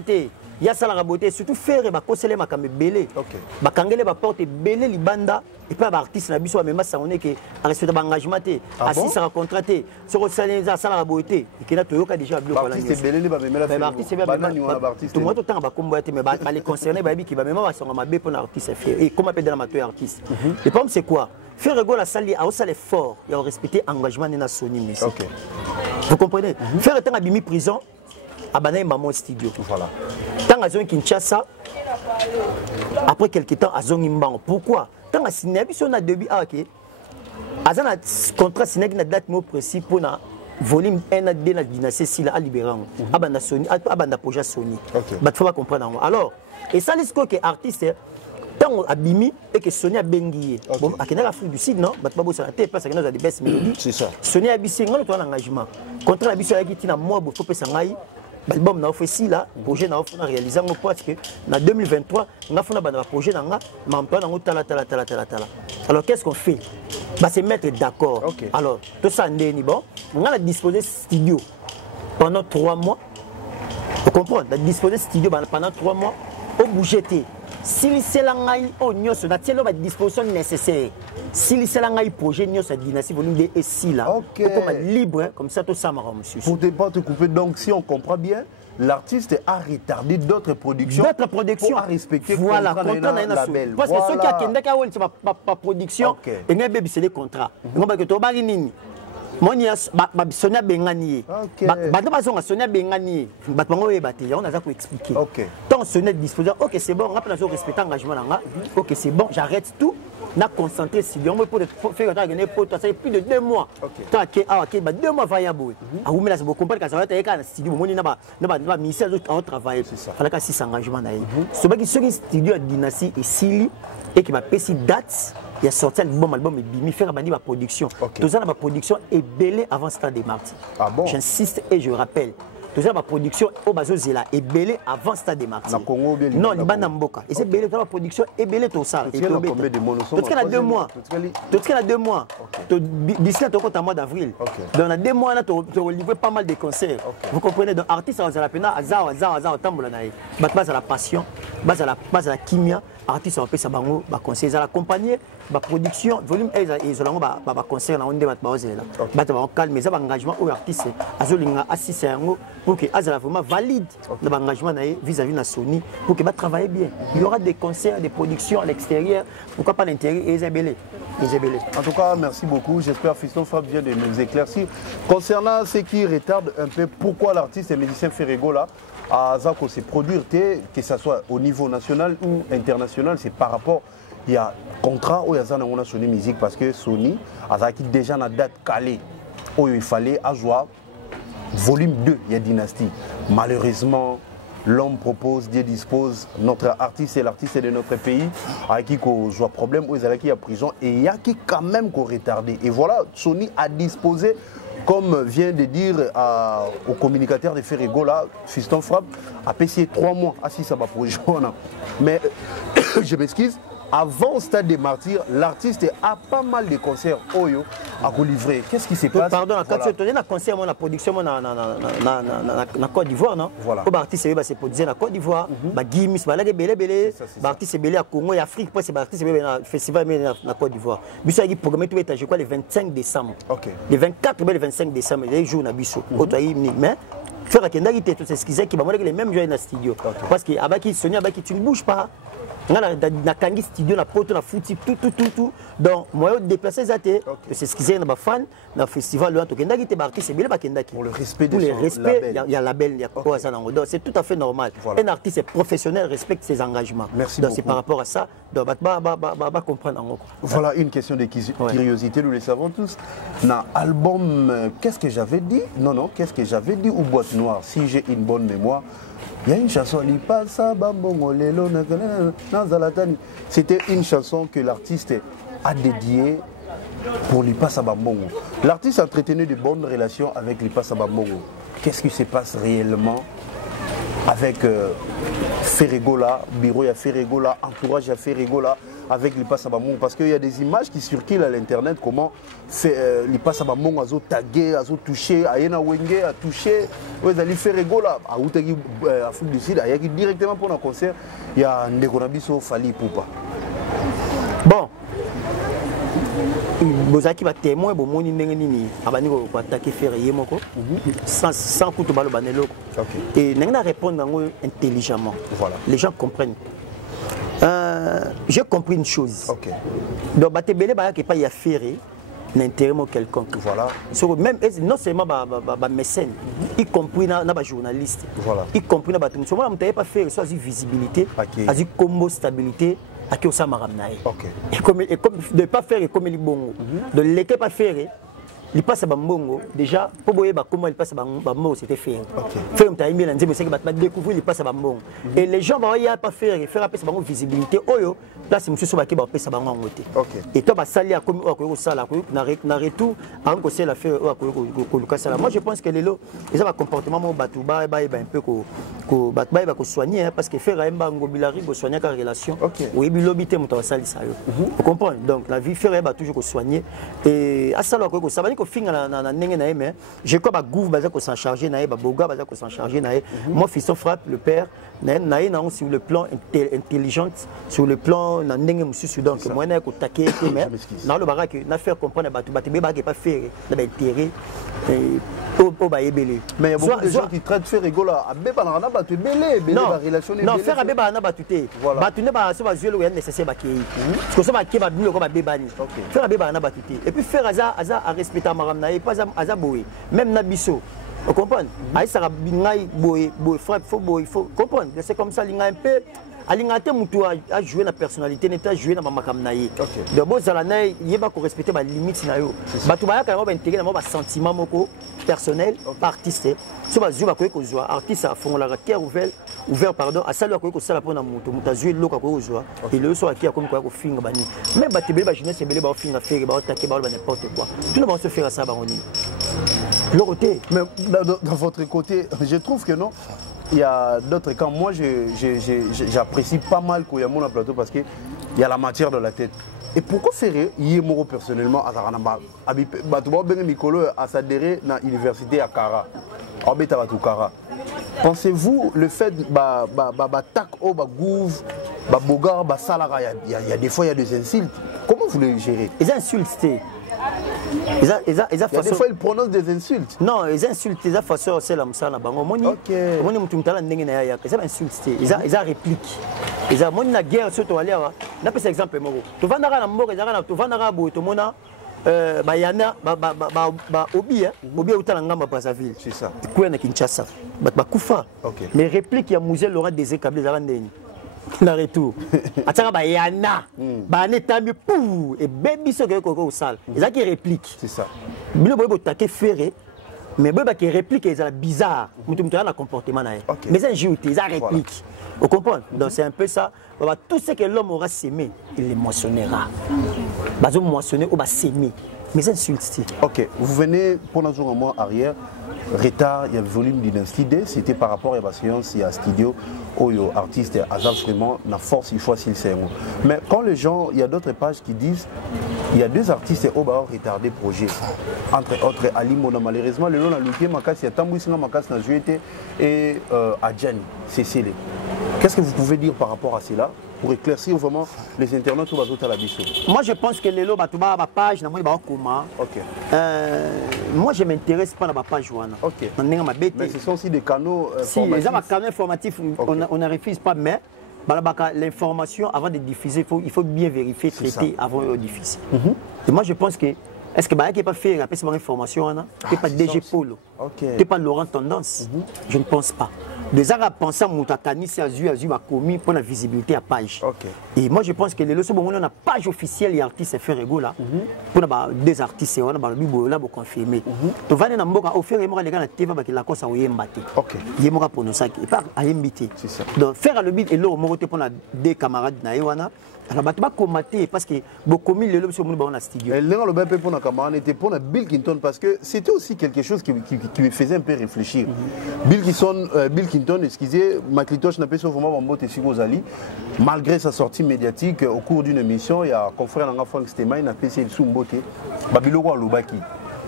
Il y a ça la beauté, surtout faire et conseiller ma camé belé. Ok. Ba kangele ba porte belé libanda et pas artiste na biso même ça on est que respecter l'engagement. Assis ça contraté. Sur le salaire ça la beauté. Et qui na toyoka déjà bloqué la. Artiste belé ba même là. Artiste ba artiste. Tout le monde temps ba combattre mais ba les concerner ba bi qui ba même va sur ma bé pour l'artiste fait. Et comment appelle dans ma artiste. Le problème c'est quoi? Faire rigoler la salle à ça l'effort et respecter l'engagement de la Sony. Ok. Vous comprenez? Faire le temps à bimi prison à Banaï Maman Studio. Voilà. Tant à Zone Kinshasa, après quelques temps à Zone Imban. Pourquoi? Tant à signé, on a début à ok. À un contrat signé une date mot précis pour na volume 1 de la dynastie si la libérant. À Banda Sony, à Banda projet Sony. Bah tu vas comprendre. Alors, et ça les que artiste tant à Bimi et que Sony a bengué. Bon, à Kenya l'Afrique du Sud non, bah tu vas bosser la tête parce que nous a des best mélodies. C'est ça. Sony a bisé on a un engagement. Contrat la bisé qui tina moi faut passer ngai. L'album n'a fait si là, projet n'a fait réaliser parce que en 2023, on a fait un projet dans la alors qu'est-ce qu'on fait? Bah c'est mettre d'accord. Alors tout ça bon, on a disposé studio pendant 3 mois. Vous comprenez? On a disposé studio pendant 3 mois au bougeté. Si c'est la ngaï au nyos, on a tellement de dispositions nécessaires. Si c'est la ngaï projet nyos à dynastie volume 2 et si là, comme libre comme ça tout ça marrant monsieur. Pour ne pas te couper donc si on comprend bien, l'artiste a retardé d'autres productions. D'autres productions pour respecter voilà contrat na label. Parce que ceux qui a kendaka won c'est pas production et ne bébé c'est des contrats. On va que to bari nini. Monia Sonia Bengani. Bato bazonga Sonia Bengani. Bato bango ebati, on a ça pour expliquer. Tant Sonia disposé, OK, c'est bon, on a pas respecter l'engagement là. OK, c'est bon, j'arrête tout. Na concentré si on pour faire gagner pour ça plus de 2 mois. Tant OK, 2 mois va y avoir. Ah vous mais là c'est beaucoup comprendre que ça va être quand studio moni na ba ministère en travail. Fallait que 6 engagements na. Ce qui ce studio à Dynastie et Sili et qui m'a payé date. Il y a sorti un bon album et bimi faire ma production. Tout ça ma production est belé avant Stade des Martyrs. J'insiste et je rappelle. Tout ma production au bazozela et belé avant stade de Martyrs. Non, Liban Mboka. Et c'est belé dans la production et belé tout ça. Et tout combien de mots nous sommes? Tout a 2 mois. Tout a 2 mois. D'ici là, tu as mois d'avril. Donc, dans 2 mois, tu as livré pas mal de concerts. Vous comprenez? Donc, artiste, on a pena azar, base à la passion, base à la chimia. Artiste, on peut ça bango, ba conseil, à l'accompagner, ba production, volume, ils ont ba conseil, on débat ba ozela. Ba ba calme, mais ça engagement au artiste, azolinga assisté pour que azala vraiment valide l'engagement vis-à-vis de Sony pour que ba travailler bien. Il y aura des concerts, des productions à l'extérieur, pourquoi pas l'intérieur et Isabelle. En tout cas, merci beaucoup. J'espère Fiston Frappe vient de nous éclaircir. Concernant ce qui retarde un peu, pourquoi l'artiste et musicien Ferrego là à Zako se produire, que ce soit au niveau national ou international, c'est par rapport, il y a contrat où il y a Sony Musique parce que Sony a déjà une date calée où il fallait avoir volume 2, il y a Dynastie. Malheureusement, l'homme propose, Dieu dispose, notre artiste est l'artiste de notre pays, avec qui on joue problème, où il y a prison, et il y a qui quand même qu'on retardé. Et voilà, Sony a disposé, comme vient de dire au communicateur de Ferrego là, Fiston Frappe, a payé 3 mois, assis ça va pour joindre. Mais je m'excuse. Avant le stade des Martyrs, l'artiste a pas mal de concerts Oyo à vous livrer. Qu'est-ce qui s'est passé? Pardon, quand tu as un concert, la production dans Côte d'Ivoire, non? Voilà. L'artiste se produisait en Côte d'Ivoire, Gims, l'artiste est belé à Congo et Afrique, puis c'est l'artiste est dans le festival en Côte d'Ivoire. Bisso a programmé tout je crois le 25 décembre. Le 24 et le 25 décembre, les jours na Bisso. Mais faire la kendalité, tout ce qui est qui va les mêmes jours dans le studio. Parce que avec Sony, avec tu ne bouges pas. Na kangi studio na poto na fouti tout donc moi déplacer zaté c'est ce qu'ils aiment na fan na festival là to kendaki te artiste bele ba kendaki pour le respect de son label. Il y a label il y a quoi ça donc c'est tout à fait normal. Un artiste professionnel respecte ses engagements. Merci donc beaucoup. C'est par rapport à ça donc ba comprendre en gros. Voilà une question de curiosité, nous le savons tous. Na album qu'est-ce que j'avais dit? Non, qu'est-ce que j'avais dit ou Boîte Noire, si j'ai une bonne mémoire. Il y a une chanson, c'était une chanson que l'artiste a dédiée pour Lipa Sabambongo. L'artiste a entretenu de bonnes relations avec Lipa Sabambongo. Qu'est-ce qui se passe réellement avec Ferrego là, bureau à Ferrego là, entourage à Ferrego là, avec Lipa Sabambongo? Parce qu'il y a des images qui circulent à l'internet, comment Lipa Sabambongo a tagué, a touché, Ayena Wenge a touché, ils allaient Ferrego là, à Afrique du Sud, il y a directement pour un concert, il y a Ndekonabiso Fali Poupa. Bon. Bozaki ba témoin bo moni ndenge nini abani ko attaquer Ferré moko sans coup de balle baneloko. Et n'enga répondre intelligemment. Voilà. Les gens comprennent. J'ai compris une chose. Donc batebele ba que pas y a Ferré l'intérêt quelconque. Voilà. Même non seulement ba mécène, y compris na ba journaliste. Voilà. Y compris na ba tout. Moi on pas faire soit visibilité, asi combo stabilité. À qui on s'est marré. Et comme de ne pas faire comme il bongo, de ne pas faire, il passe à Bambongo. Déjà, pour voir comment il passe à Bambongo, c'était fait. Faire un time, il a découvert, il passe à Bambongo. Et les gens vont pas faire appeler sa visibilité. Oyo, là c'est monsieur Sobaki va appeler sa Bambongo. Et toi, bah salir comme au sala, na retour, avant que c'est l'affaire au Lucasala. Moi, je pense que les lots, ils ont un comportement mon batouba, un peu que batouba va soigner parce que faire un bango bilari, soigner la relation. Oui, bilobité, mon sali ça. Vous comprenez? Donc la vie faire toujours soigner. Et à ça, ça va dire que je crois que Gouv va s'en charger, Boga va s'en charger. Moi, Fiston Frappe, le père, sur le plan intelligent, sur le plan donc moi, je taquer, dans le barak, n'a fait comprendre que pas faire l'intérêt. Mais il y a beaucoup de gens qui traitent Ferrego là. Non, faire Abeba n'a pas tué. Batune ba se va jouer le nécessaire bakéi. Parce que ça va qui va bien comme Abebani. Faire Abeba n'a pas tué. Et puis faire Aza à respecter Maram naï pas Aza boé. Même Nabiso. Vous comprenez? Aïe ça bingaï boé frappe il faut comprendre. C'est comme ça l'inga un peu. Alingate mutu a joué la personnalité, n'est joué dans ma makamnaï. De beaux alanaï, il y a pas qu'on respecter ma limite sinayo. Batubaya quand même intégrer dans ma sentiment moko personnel, artiste. Ce va jouer quoi que joie, artiste à fond la cœur ouvert pardon, à saluer quoi que ça la pour na mutu, muta jouer loka quoi joie. Et le soir qui a comme quoi ko finga bani. Même batibé ba jeunesse belé ba finga faire ba attaquer ba n'importe quoi. Tout le monde se fait ça ba on Le côté. Mais dans votre côté, je trouve que non. Il y a d'autres cas. Moi, j'apprécie pas mal quand il y a mon plateau parce qu'il y a la matière dans la tête. Et pourquoi faire moi personnellement à s'adhérer à l'université à Kara? Pensez-vous le fait il y a des fois il y a des insultes. Comment vous les gérez? Les insultes. Des fois ils prononcent des insultes. Non, les insultes, les façons c'est la msala bango. Moni mutumtala ndenge na ya. Les insultes, les répliques. Les moni na guerre surtout aller là. Na par exemple moko. To vandaka na mboka ezaka na to vandaka bo to mona bayana obi obi utala ngamba Brazzaville. C'est ça. Kuya na Kinshasa. Ba kufa. Les répliques ya Mouzel Laurent Désécablé ezaka ndeni. La retour. Ataka bayana. Ba netambi pou et baby so ke ko sale. Ezaka qui réplique. C'est ça. Bino boy botaké ferré. Mais boy ba qui réplique ezala bizarre. Mutumtala na comportement na. Mais c'est injute, ça réplique. Vous comprenez? Donc c'est un peu ça. Tout ce que l'homme aura sémé, il les moissonnera. Il va moissonner ou va s'aimer. Mais c'est insulté. Ok, vous venez pour un jour en mois arrière. Retard, il y a le volume dynastie D, c'était par rapport à la séance, il y a un studio où il y a artistes, vraiment, la force, il faut s'il sait. Mais quand les gens, il y a d'autres pages qui disent, il y a deux artistes qui ont retardé le projet. Entre autres, Ali Mona, malheureusement, le long a loupé Makas, il y a Tambouissina Makas dans le et Adjani, Cécile. Qu'est-ce que vous pouvez dire par rapport à cela pour éclaircir vraiment les internautes ou les la biso? Moi je pense que les lots ma page na moi je m'intéresse pas à la page wana. OK. Mais ce sont aussi des canaux informatifs. Si, les canaux informatifs on ne refuse pas, mais l'information avant de diffuser il faut bien vérifier, traiter avant de diffuser. Et moi je pense que est-ce que qui pas fait après cette information là, c'est pas DG Polo. C'est pas Laurent Tendance. Je ne pense pas. Déjà à penser à Moutakani, c'est Azu a commis pour la visibilité à page. Et moi je pense que les leçons on a page officielle et artistes fait rigolo là. Pour des artistes on a ba bibo là pour confirmer. To va na mboka offrir et moi les gars na TV ba ki la kosa o yembate. Yemoka pour nous ça et pas à yembité. Donc faire le bid et l'eau moroté pour des camarades na wana. Alors, tu vas commenter parce que beaucoup de gens sont dans le studio. Le BPP pour la camarade était pour Bill Clinton parce que c'était aussi quelque chose qui me faisait un peu réfléchir. Bill Clinton, excusez, Macintosh n'a pas vraiment monté sur Mozali. Malgré sa sortie médiatique, au cours d'une émission, il y a un confrère Frank Steinmeier qui a fait ses sous-mboté. Babilo wa lobaki.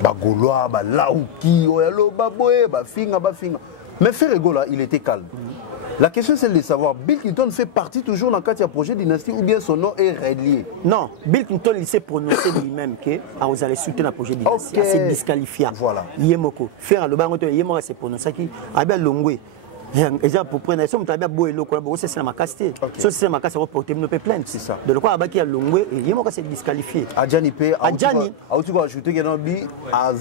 Bagoloa, Laouki, Oyalo, Baboé, Bafinga. Mais Ferregola, il était calme. La question c'est de savoir, Bill Clinton fait partie toujours dans le cadre du projet Dynastie ou bien son nom est relié? Non, Bill Clinton il s'est prononcé lui-même que vous allez soutenir le projet Dynastie. C'est disqualifiable. Voilà. Yemoko. Faire le bango, Yemoko s'est prononcé qui a bien longé. Exemple pour prendre ça, on beau et loco, c'est la macasté. Ça c'est la macasté, on va porter nos plaintes. C'est ça. De quoi il y a longé et Yemoko s'est disqualifié. Adjani P. Adjani. Tu vas ajouter qu'il y a à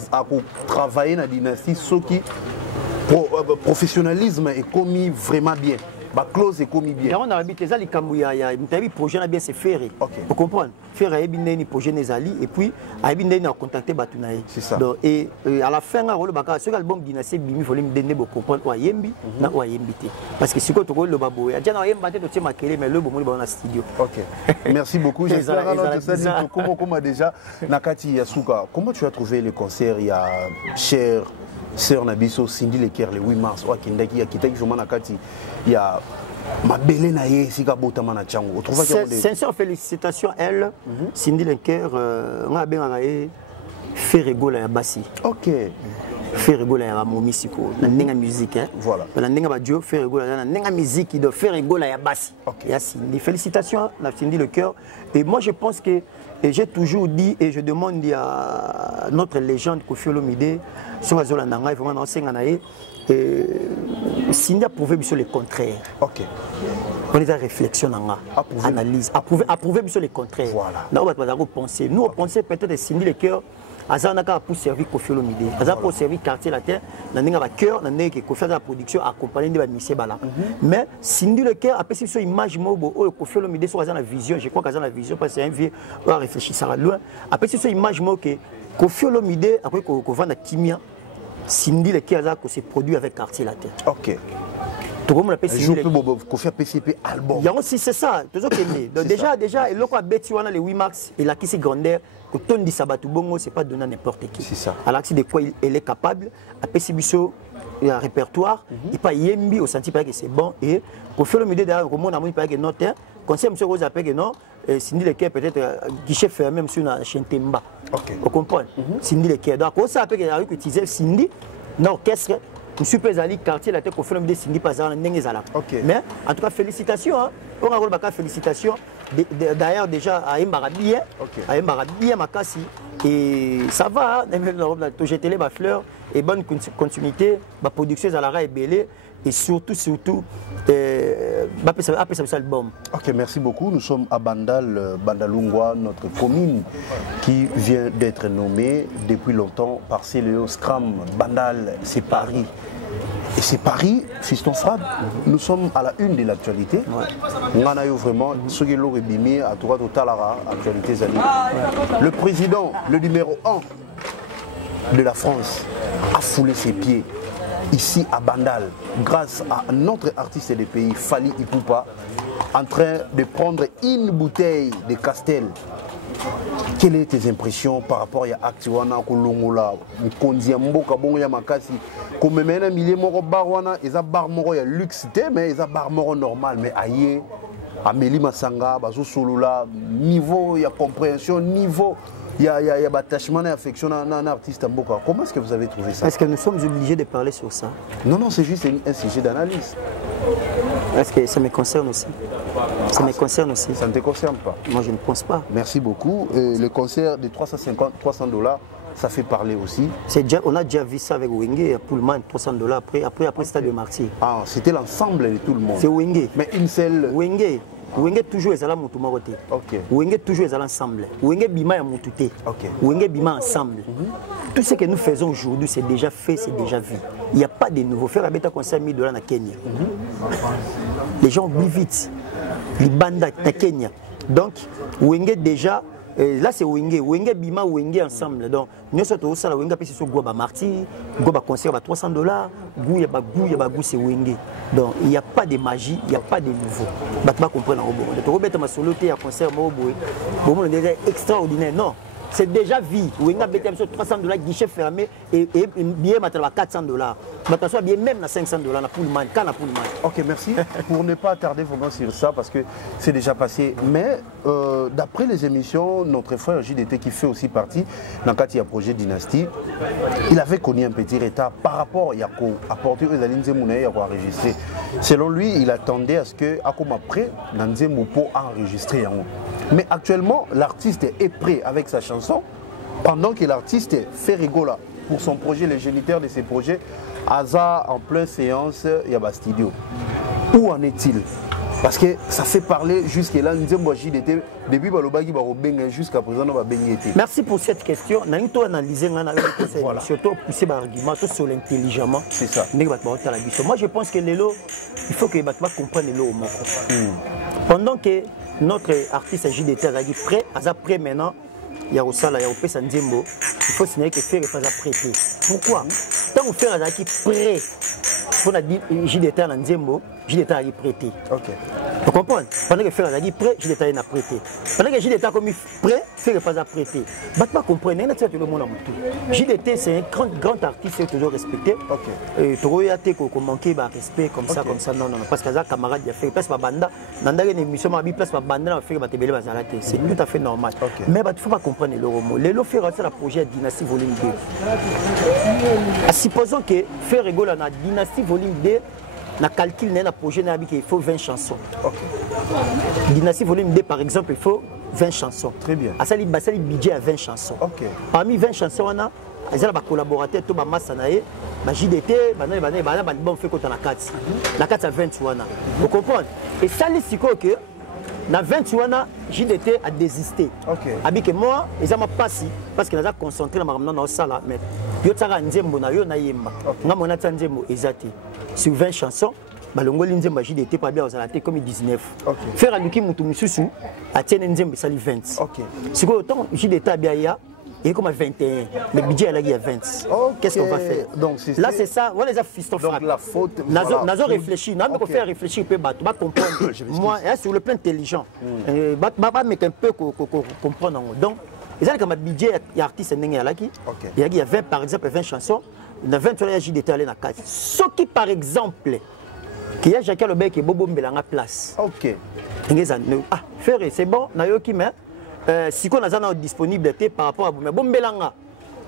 travailler dans la dynastie, ce qui professionnalisme est commis vraiment bien. La clause est commis bien. On a habité ça, les projet bien c'est ferré. Vous comprenez? Ferré a bien projet Nezali et puis a bien contacté Batunaï. C'est ça. Et à la fin, ce album Dynastie Bimi, il faut me donner pour comprendre où Yembi, na où Yembité. Parce que si tu as le babo, il y a déjà Yembate de Tchemakele, mais le bon dans le studio. Ok. Merci beaucoup. J'espère que déjà Nakati Yasuka. Comment tu as trouvé les concerts? Il y a Cher. Sœur Nabiso, Cindy Leker, le 8 mars, il y a Mabele Naye, Sika Botamana Tchango. Sincère félicitations, elle, Cindy Leker, on a bien fait rigoler à Bassi. Ok. Fait rigoler à mon musico, la nenga musique, hein. Voilà. La nenga badio, fait rigoler à la nenga musique, il doit faire rigoler à Bassi. Il y a Cindy. Félicitations à Cindy Leker. Et moi je pense que, et j'ai toujours dit, et je demande à notre légende Koffi Olomide, sur la zone d'Anga, vraiment dans le Cindy a prouvé sur le contraire. Ok. On est en réflexion, analyse, approuvé sur le contraire. Voilà. Là, on va penser. Nous, on pensait peut-être que Cindy Leker, Azanaka pour servir Koffi Olomide, Azanaka pour servir quartier latin, dans le cœur, dans le Koffi la production accompagnée de Michel Bala. Mais Cindy Leker, après cette image, Koffi Olomide sur la vision, je crois qu'Azan la vision, parce que c'est un vieux, on va réfléchir ça loin. Après cette image, que Koffi Olomide, après qu'on vend la Kimia, Cindy Leker s'est produit avec quartier latin. Ok. Tout le monde l'appelle Cindy Leker. Koffi PCP album. Il y a aussi, c'est ça, toujours déjà, et là, quand on a le 8 mars, et là, qui s'est grandeur, Tondi Sabatou Bongo, c'est pas donné à n'importe qui. C'est ça. Alors, c'est de quoi elle est capable. Après, c'est il y a un répertoire. Et pas Yembi, au senti que c'est bon. Et pour faire le milieu derrière, comme on a mis par que note, conseil M. Rose appelle que non, Cindy Lequer peut-être guichet fermé même sur la chaîne Temba. Vous comprenez? Cindy Lequer. Donc, on s'appelle qu'il a utilisé Cindy, l'orchestre. Je suis pas allé quartier la tête au film de Cindy Pazar mais en tout cas félicitations hein. On a remarqué félicitations d'ailleurs déjà à Mbarabia à Mbarabia Makasi et ça va j'ai télé ma fleur et bonne continuité ma production à la raie belé et surtout après ça album. Ok, merci beaucoup. Nous sommes à Bandal, Bandalungwa, notre commune qui vient d'être nommée depuis longtemps par Céléo Scram. Bandal, c'est Paris. Et c'est Paris, Fiston Frad. Nous sommes à la une de l'actualité. On a eu vraiment ce qui l'aurait bimé à Toura Talara, actualité Zali. Le président, le numéro 1 de la France, a foulé ses pieds ici à Bandal, grâce à notre artiste des pays, Fally Ipupa, en train de prendre une bouteille de Castel. Quelles sont tes impressions par rapport à Actiwana, Kolongola, Kondia Mboka, Bongoya Makasi, comme même un millier de barwana, ils ont bar moro ya luxe, mais ils ont bar moro normal, mais aïe, Amélie Massanga, Bazo Solola, niveau, il y a compréhension, niveau. Il y a attachement et affection à un artiste en Boka. Comment est-ce que vous avez trouvé ça? Est-ce que nous sommes obligés de parler sur ça? Non, c'est juste un sujet d'analyse. Est-ce que ça me concerne aussi? Ça me concerne aussi. Ça ne te concerne pas? Moi, je ne pense pas. Merci beaucoup. Le concert de 350, $300, ça fait parler aussi. On a déjà vu ça avec Wenge, Pullman, $300 après Stade de Marseille. Ah, c'était l'ensemble de tout le monde. C'est Wenge. Mais une seule... Wenge toujours est là mutu moko te. Wenge toujours est ensemble. Wenge bima ya mutu te. Wenge bima ensemble. Tout ce que nous faisons aujourd'hui, c'est déjà fait, c'est déjà vu. Il n'y a pas de nouveau. Faire un bêta concert $1000 na Kenya. Les gens oublient vite. Les bandas na Kenya. Donc, Wenge déjà, là c'est Wenge. Wenge bima, Wenge ensemble. Donc, nous sommes tous à la Wenge, puis c'est sur Goba Marty, Goba concert à $300. Gou, c'est Wenge. Donc, il n'y a pas de magie, il n'y a pas de nouveau. Je ne comprends pas. Je ma solo à concert, c'est extraordinaire. Non, c'est déjà vie. Wenge a $300, guichet fermé et billet à $400. Attention, bien même à $500 pour le man. Ok, merci. Pour ne pas attarder vraiment sur ça, parce que c'est déjà passé. Mais d'après les émissions, notre frère JDT, qui fait aussi partie dans le projet Dynastie, il avait connu un petit retard par rapport à apporter aux Aline Zemmouna à enregistrer. Selon lui, il attendait à ce que, comme après, Nanzemou pour enregistrer. Mais actuellement, l'artiste est prêt avec sa chanson, pendant que l'artiste fait rigola pour son projet, les géniteurs de ses projets. Aza en pleine séance, il y a studio. Où en est-il? Parce que ça fait parler jusque-là, depuis jusqu'à présent, on va baigner. Merci pour cette question. Nous avons analysé, surtout pousser par argument sur l'intelligemment. C'est ça. Moi, je pense que l'élo, il faut que les bâtiments comprennent l'élo au monde. Pendant que notre artiste JDT est prêt maintenant, il y a Osala, il y a Opé Sanzembo, il faut signaler que faire n'est pas prêté. Pourquoi? Tant que faire est prêt pour la JDT à Nzembo, JDT a prêté. Vous comprenez? Pendant que faire est prêt, JDT a prêté. Pendant que JDT a commis prêt, faire n'est pas prêté. Vous comprenez? JDT c'est un grand artiste, c'est toujours respecté. Et tu as été manqué de respect comme ça, non. Parce que les camarades ont fait place banda, dans une émission, ma place banda, c'est tout à fait normal. Mais il ne faut pas comprendre le mot. Les lots fait la projet Dynastie Volume 2. Supposons que faire rigoler la Dynastie Volume 2, na calcul na projet il faut 20 chansons. Dynastie Volume 2 par exemple, il faut 20 chansons. Très bien. À ça, il budget à 20 chansons. Parmi 20 chansons, on a des collaborateurs, tout le JDT, on fait la 4. La 4 à 20. Vous comprenez? Et ça, c'est que dans 20 wana, JDT a désisté. Avec moi, ils ont passé parce qu'ils ont concentré dans la salle. Mais ils ont Nzembo na yo na yemba. Nga mona Nzembo ezati. Sur 20 chansons, balongoli Nzembo JDT pas bien aux alaté comme 19. Faire aluki mutu mususu, atienne Nzembo sali 20. Si autant JDT a bien ya et comme à 21, le budget là il y a 20. Qu'est-ce qu'on va faire? Donc, là c'est ça, on les a fiston frappé. Donc la faute. Nazo réfléchir, non mais faire réfléchir peut battre, comprendre. Moi sur le plan intelligent, bah mettre un peu comprendre. Donc Ils ont comme un budget d'artiste ndenge alaki. Il y a 20 par exemple 20 chansons, dans 20 il y a JDT aller na case. Ce qui par exemple qui y a Jacques Lobé qui bobo mbelanga place. OK. Ah, faire c'est bon, na yo ki mais si qu'on a ça disponibilité par rapport à vous mais bon mbelanga.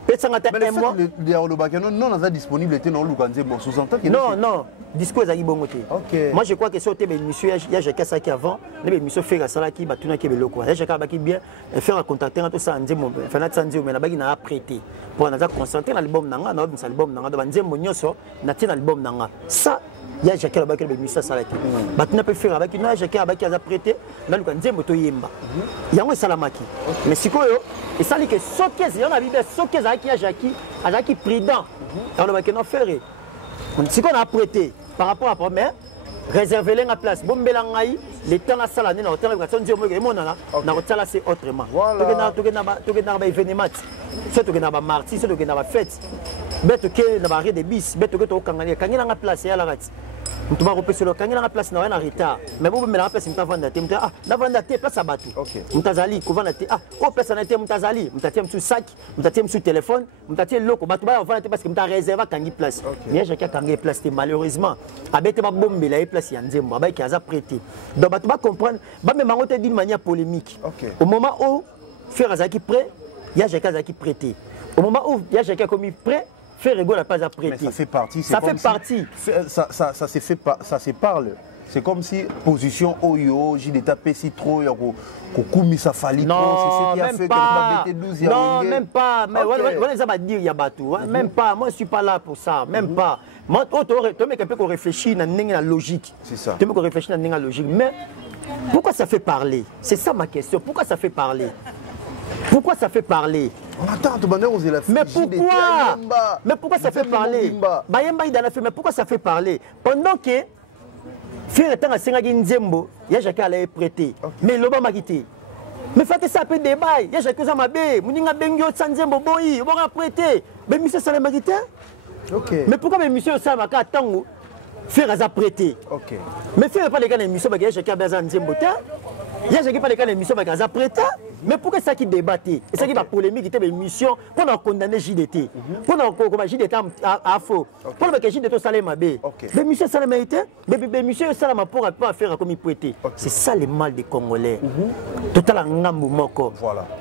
Mais le mois non on a disponibilité non Lukanze bon sous-entend que non discours ezali bongo te. Moi je crois que sur tebe monsieur ya Jacques ça qui avant les monsieur faire ça qui batuna ki beloko. Ya Jacques baki bien faire contacter to ça nzembo fana tsanzi mais na baki na prêter pour na concentrer na album nanga na album nanga do nzembo nyonso na tina album nanga. Ça ya Jacques baki le monsieur ça qui batuna peut faire baki na Jacques baki a prêter na Lukanze to yemba. Yango salamaki. Mais sikoyo et ça dit que sokez y en a bibé sokez qui a Jacques prudent. On va que non faire. Si qu'on a prêté par rapport à première réserver la place bon belangai les temps la salle na hôtel la tondio mo ke mona na hôtel c'est autrement to ke na ba événement c'est to ke na ba marti c'est to ke na ba fête beto ke na ba arrêt de bis beto ke to kangania kangina place ya la rati tu vas repasser le kangina la place na en retard mais bon mais la place mta vanda te mta na vanda te place abatu mtazali ko vanda te o place na te mtazali mtatie msu sac mtatie msu téléphone mtatie loko batu ba vanda te parce que mta réserver kangi place mais j'ai kangi place te malheureusement abete ba bombela place ya nzembo ba ki aza prêté donc batu ba comprendre ba même mangote d'une manière polémique au moment où faire azaki prêt il y a Jacques qui prêté au moment où il y a Jacques commis prêt faire rigolo n'a pas à prêter. Mais ça fait partie. Ça fait partie. Ça se fait pas. Ça se parle. C'est comme si position Oyo, j'ai des tapés si trop, Kokoumi ça fallait. Non, c'est ce qui a fait que non, même pas. Mais voilà, ça va dire Yabatou. Même pas. Moi, je suis pas là pour ça. Même pas. Moi, tu mets quelqu'un qui réfléchit dans la logique. C'est ça. Tu mets qu'on réfléchit dans la logique. Mais pourquoi ça fait parler? C'est ça ma question. Pourquoi ça fait parler? Pourquoi ça fait parler? On attend tout bonheur aux élèves. Mais pourquoi ça fait parler? Mais pourquoi ça fait parler? Pendant que faire le temps à Sengagi Nzembo, il y a Jacques allait prêter. Mais l'Oba m'a quitté. Mais faites ça peut débat. Il y a Jacques Zamabe, Mouninga Bengyo Sanzembo Boyi, on va prêter. Mais monsieur Salé m'a quitté. Mais pourquoi monsieur Salé m'a quitté? Faire à prêter. Mais faire pas les gars d'émission, il y a Jacques Nzembo. Il y a pas les cas d'émission qui ont prêté. Mais pourquoi ça qui débattait? Et ça qui va polémique, qui était une mission pour condamner JDT. Pour JDT à faux. Pour que JDT Salé Mabé. Mais monsieur Salé Maïté, mais monsieur Salé Mabé pour faire comme il prêtait. C'est ça le mal des Congolais. Total en moko.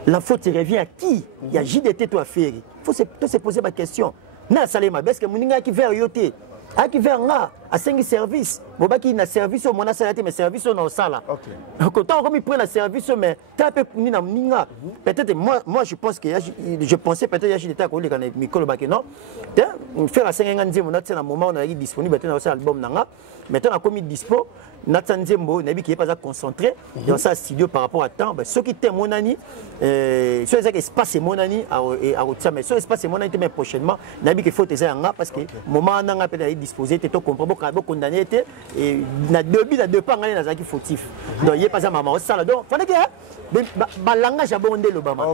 La faute revient à qui? Il y a JDT tout à faire. Il faut se poser la question. Na Salé Mabé, est-ce que Mouninga qui veut yoter? A qui vient là à 5 services. Boba qui na service au mona salati mais service au na sala. Quand comme il prend la service mais tape ni na ninga. Peut-être moi je pense que je pensais peut-être y a des collègues dans micro ba non. Faire à 5 ans mona na moment on a disponible dans cet album nanga. Maintenant on a commis dispo na Nzembo nabi qui est pas concentré dans sa studio par rapport à temps ceux qui étaient monani ceux qui espace monani à mais ceux espace monani mais prochainement nabi qui faut tes nga parce que moment nanga peut être disposé te comprendre beaucoup condamné était et na deux pas ngani na zaki fautif donc il est pas ça maman au sala donc fallait que langage abondé le bama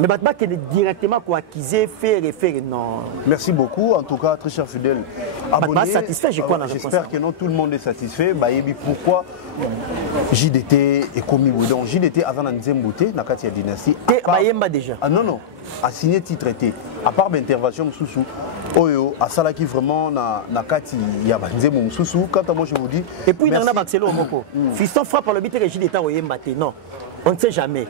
mais pas que directement quoi accuser faire non. Merci beaucoup en tout cas très cher fidèle abonné. Satisfait je crois. J'espère que non tout le monde est satisfait pourquoi JDT est commis donc JDT avant Nzembo na kati ya dynastie bayemba déjà non a signé titre été à part d'intervention sous oyo a salaki vraiment na kati ya Nzembo sous quand moi je vous dis et puis dans na Barcelone moko fiston frappe par le but que JDT oyemba non on ne sait jamais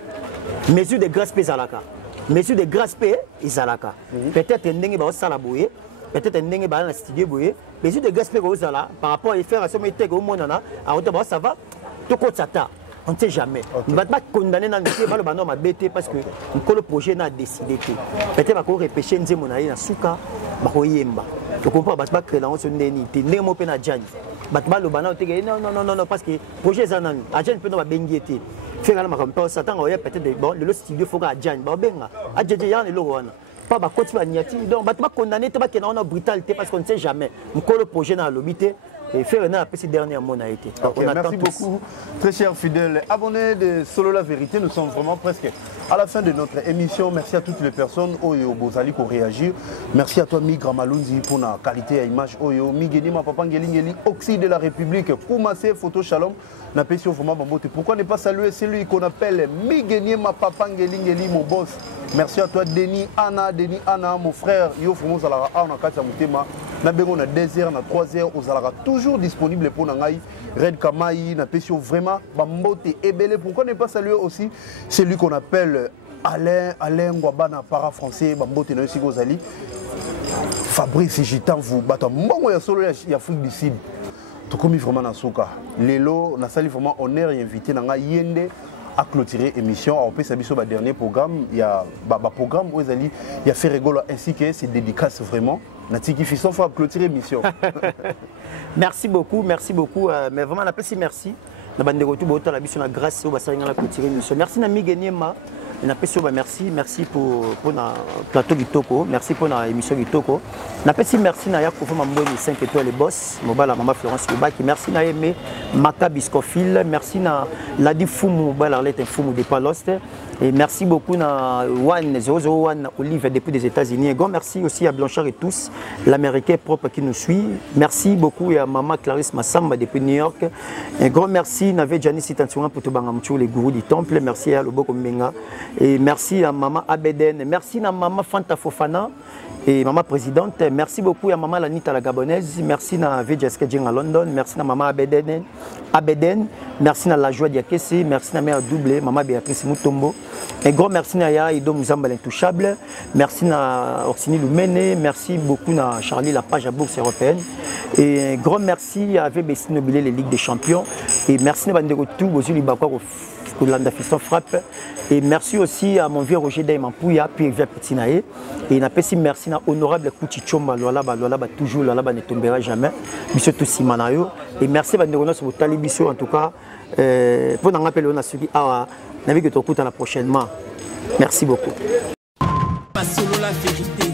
mesure de grâce pezalaka mesure de grâce pe izalaka peut-être ndenge ba sala boye peut-être ndenge ba na studio boye mesure de grâce pe ko sala par rapport à faire à ce métier au monana a autant ça va tout compte ça on ne sait jamais on va pas condamner dans le ba le bano ma bête parce que le projet n'a décidé que peut-être ba ko repêcher Nzembo na suka ba ko yemba tu comprends ba créer dans ce ndeni te ndenge mo pe na jani ba le bano te non parce que projet ça nan agent pe no ba bengiete faire la makampa ça tant peut-être bon le studio faut que jani ba benga adjeje yan le wana pas ba côté niati donc ba condamner te ba que na brutalité parce qu'on ne sait jamais le projet na lobité et faire un appel ces derniers mois a été. Okay, merci beaucoup, très chers fidèles abonnés de Solo la Vérité. Nous sommes vraiment presque à la fin de notre émission. Merci à toutes les personnes Oyo Bozali pour réagir. Merci à toi Migra Malunzi pour la qualité à image Oyo Migeni ma papa Ngeli Oxy de la République Koumassé Photo Shalom. N'apprécie vraiment Bambote. Pourquoi ne pas saluer celui qu'on appelle Migeni ma papa Ngeli mon boss. Merci à toi Denis Anna mon frère Yo Fomo Zalara on a 4 Mutema. Na bengo na 2h na 3h aux Zalara toujours disponible pour Nangai Red Kamaï n'apprécie vraiment Bambote et Belé. Pourquoi ne pas saluer aussi celui qu'on appelle Alain Ngwabana para français Bambote na Yosi Gozali Fabrice Gitan vous bata mbongo ya solo ya Afrique du Sud. Tout comme vraiment na soka. Lelo na sali vraiment honneur et invité na yende à clôturer l'émission. On peut savoir sur le dernier programme, il y a un programme où il y a fait rigolo ainsi que c'est dédicace vraiment. Natiki Fisson faut clôturer l'émission. Merci beaucoup. Mais vraiment, on appelle merci. La bande de retour, on a la grâce au bassin à clôturer l'émission. Merci Nami Genyema. On appelle merci pour le plateau du Toko. Merci pour l'émission du Toko. On appelle merci Naya pour faire Mamboni 5 étoiles les boss. Mobile Maman Florence Lubaki. Merci Naya Aimé Maka Biscofil. Merci na Ladi Fumu Balarlette Fumu de Paloste. Et merci beaucoup à One Olive depuis les États-Unis. Et grand merci aussi à Blanchard et tous, l'Américain propre qui nous suit. Merci beaucoup à Maman Clarisse Massamba depuis New York. Un grand merci à Janice Tansuan pour tout les gourous du temple. Merci à Loboko Menga. Et merci à Maman Abeden. Merci à Maman Fanta Fofana. Et Maman Présidente, merci beaucoup à Maman Lanita la Gabonaise, merci à Vejaska Djeng à London, merci à Maman Abeden, merci à la joie d'Yakesi, merci à Mère Doublé, Maman Béatrice Moutombo. Un grand merci à Ido Mouzamba l'Intouchable, merci à Orsini Lumene, merci beaucoup à Charlie la page à Bourse Européenne. Et un grand merci à VBC Nobilé, les Ligues des Champions. Et merci à Bandego Tout, Bozuli Bakwa, Landa Fiston Frappe. Et merci aussi à mon vieux Roger Daïmampouya, puis Pierre Petinae. Et merci à honorable Kouti Chomba, toujours, ne tombera jamais. Monsieur Toussimanayo. Et merci à Bandego Talibiso, en tout cas, pour nous rappeler, on a suivi à la prochainement. Merci beaucoup. Pas solo la vérité.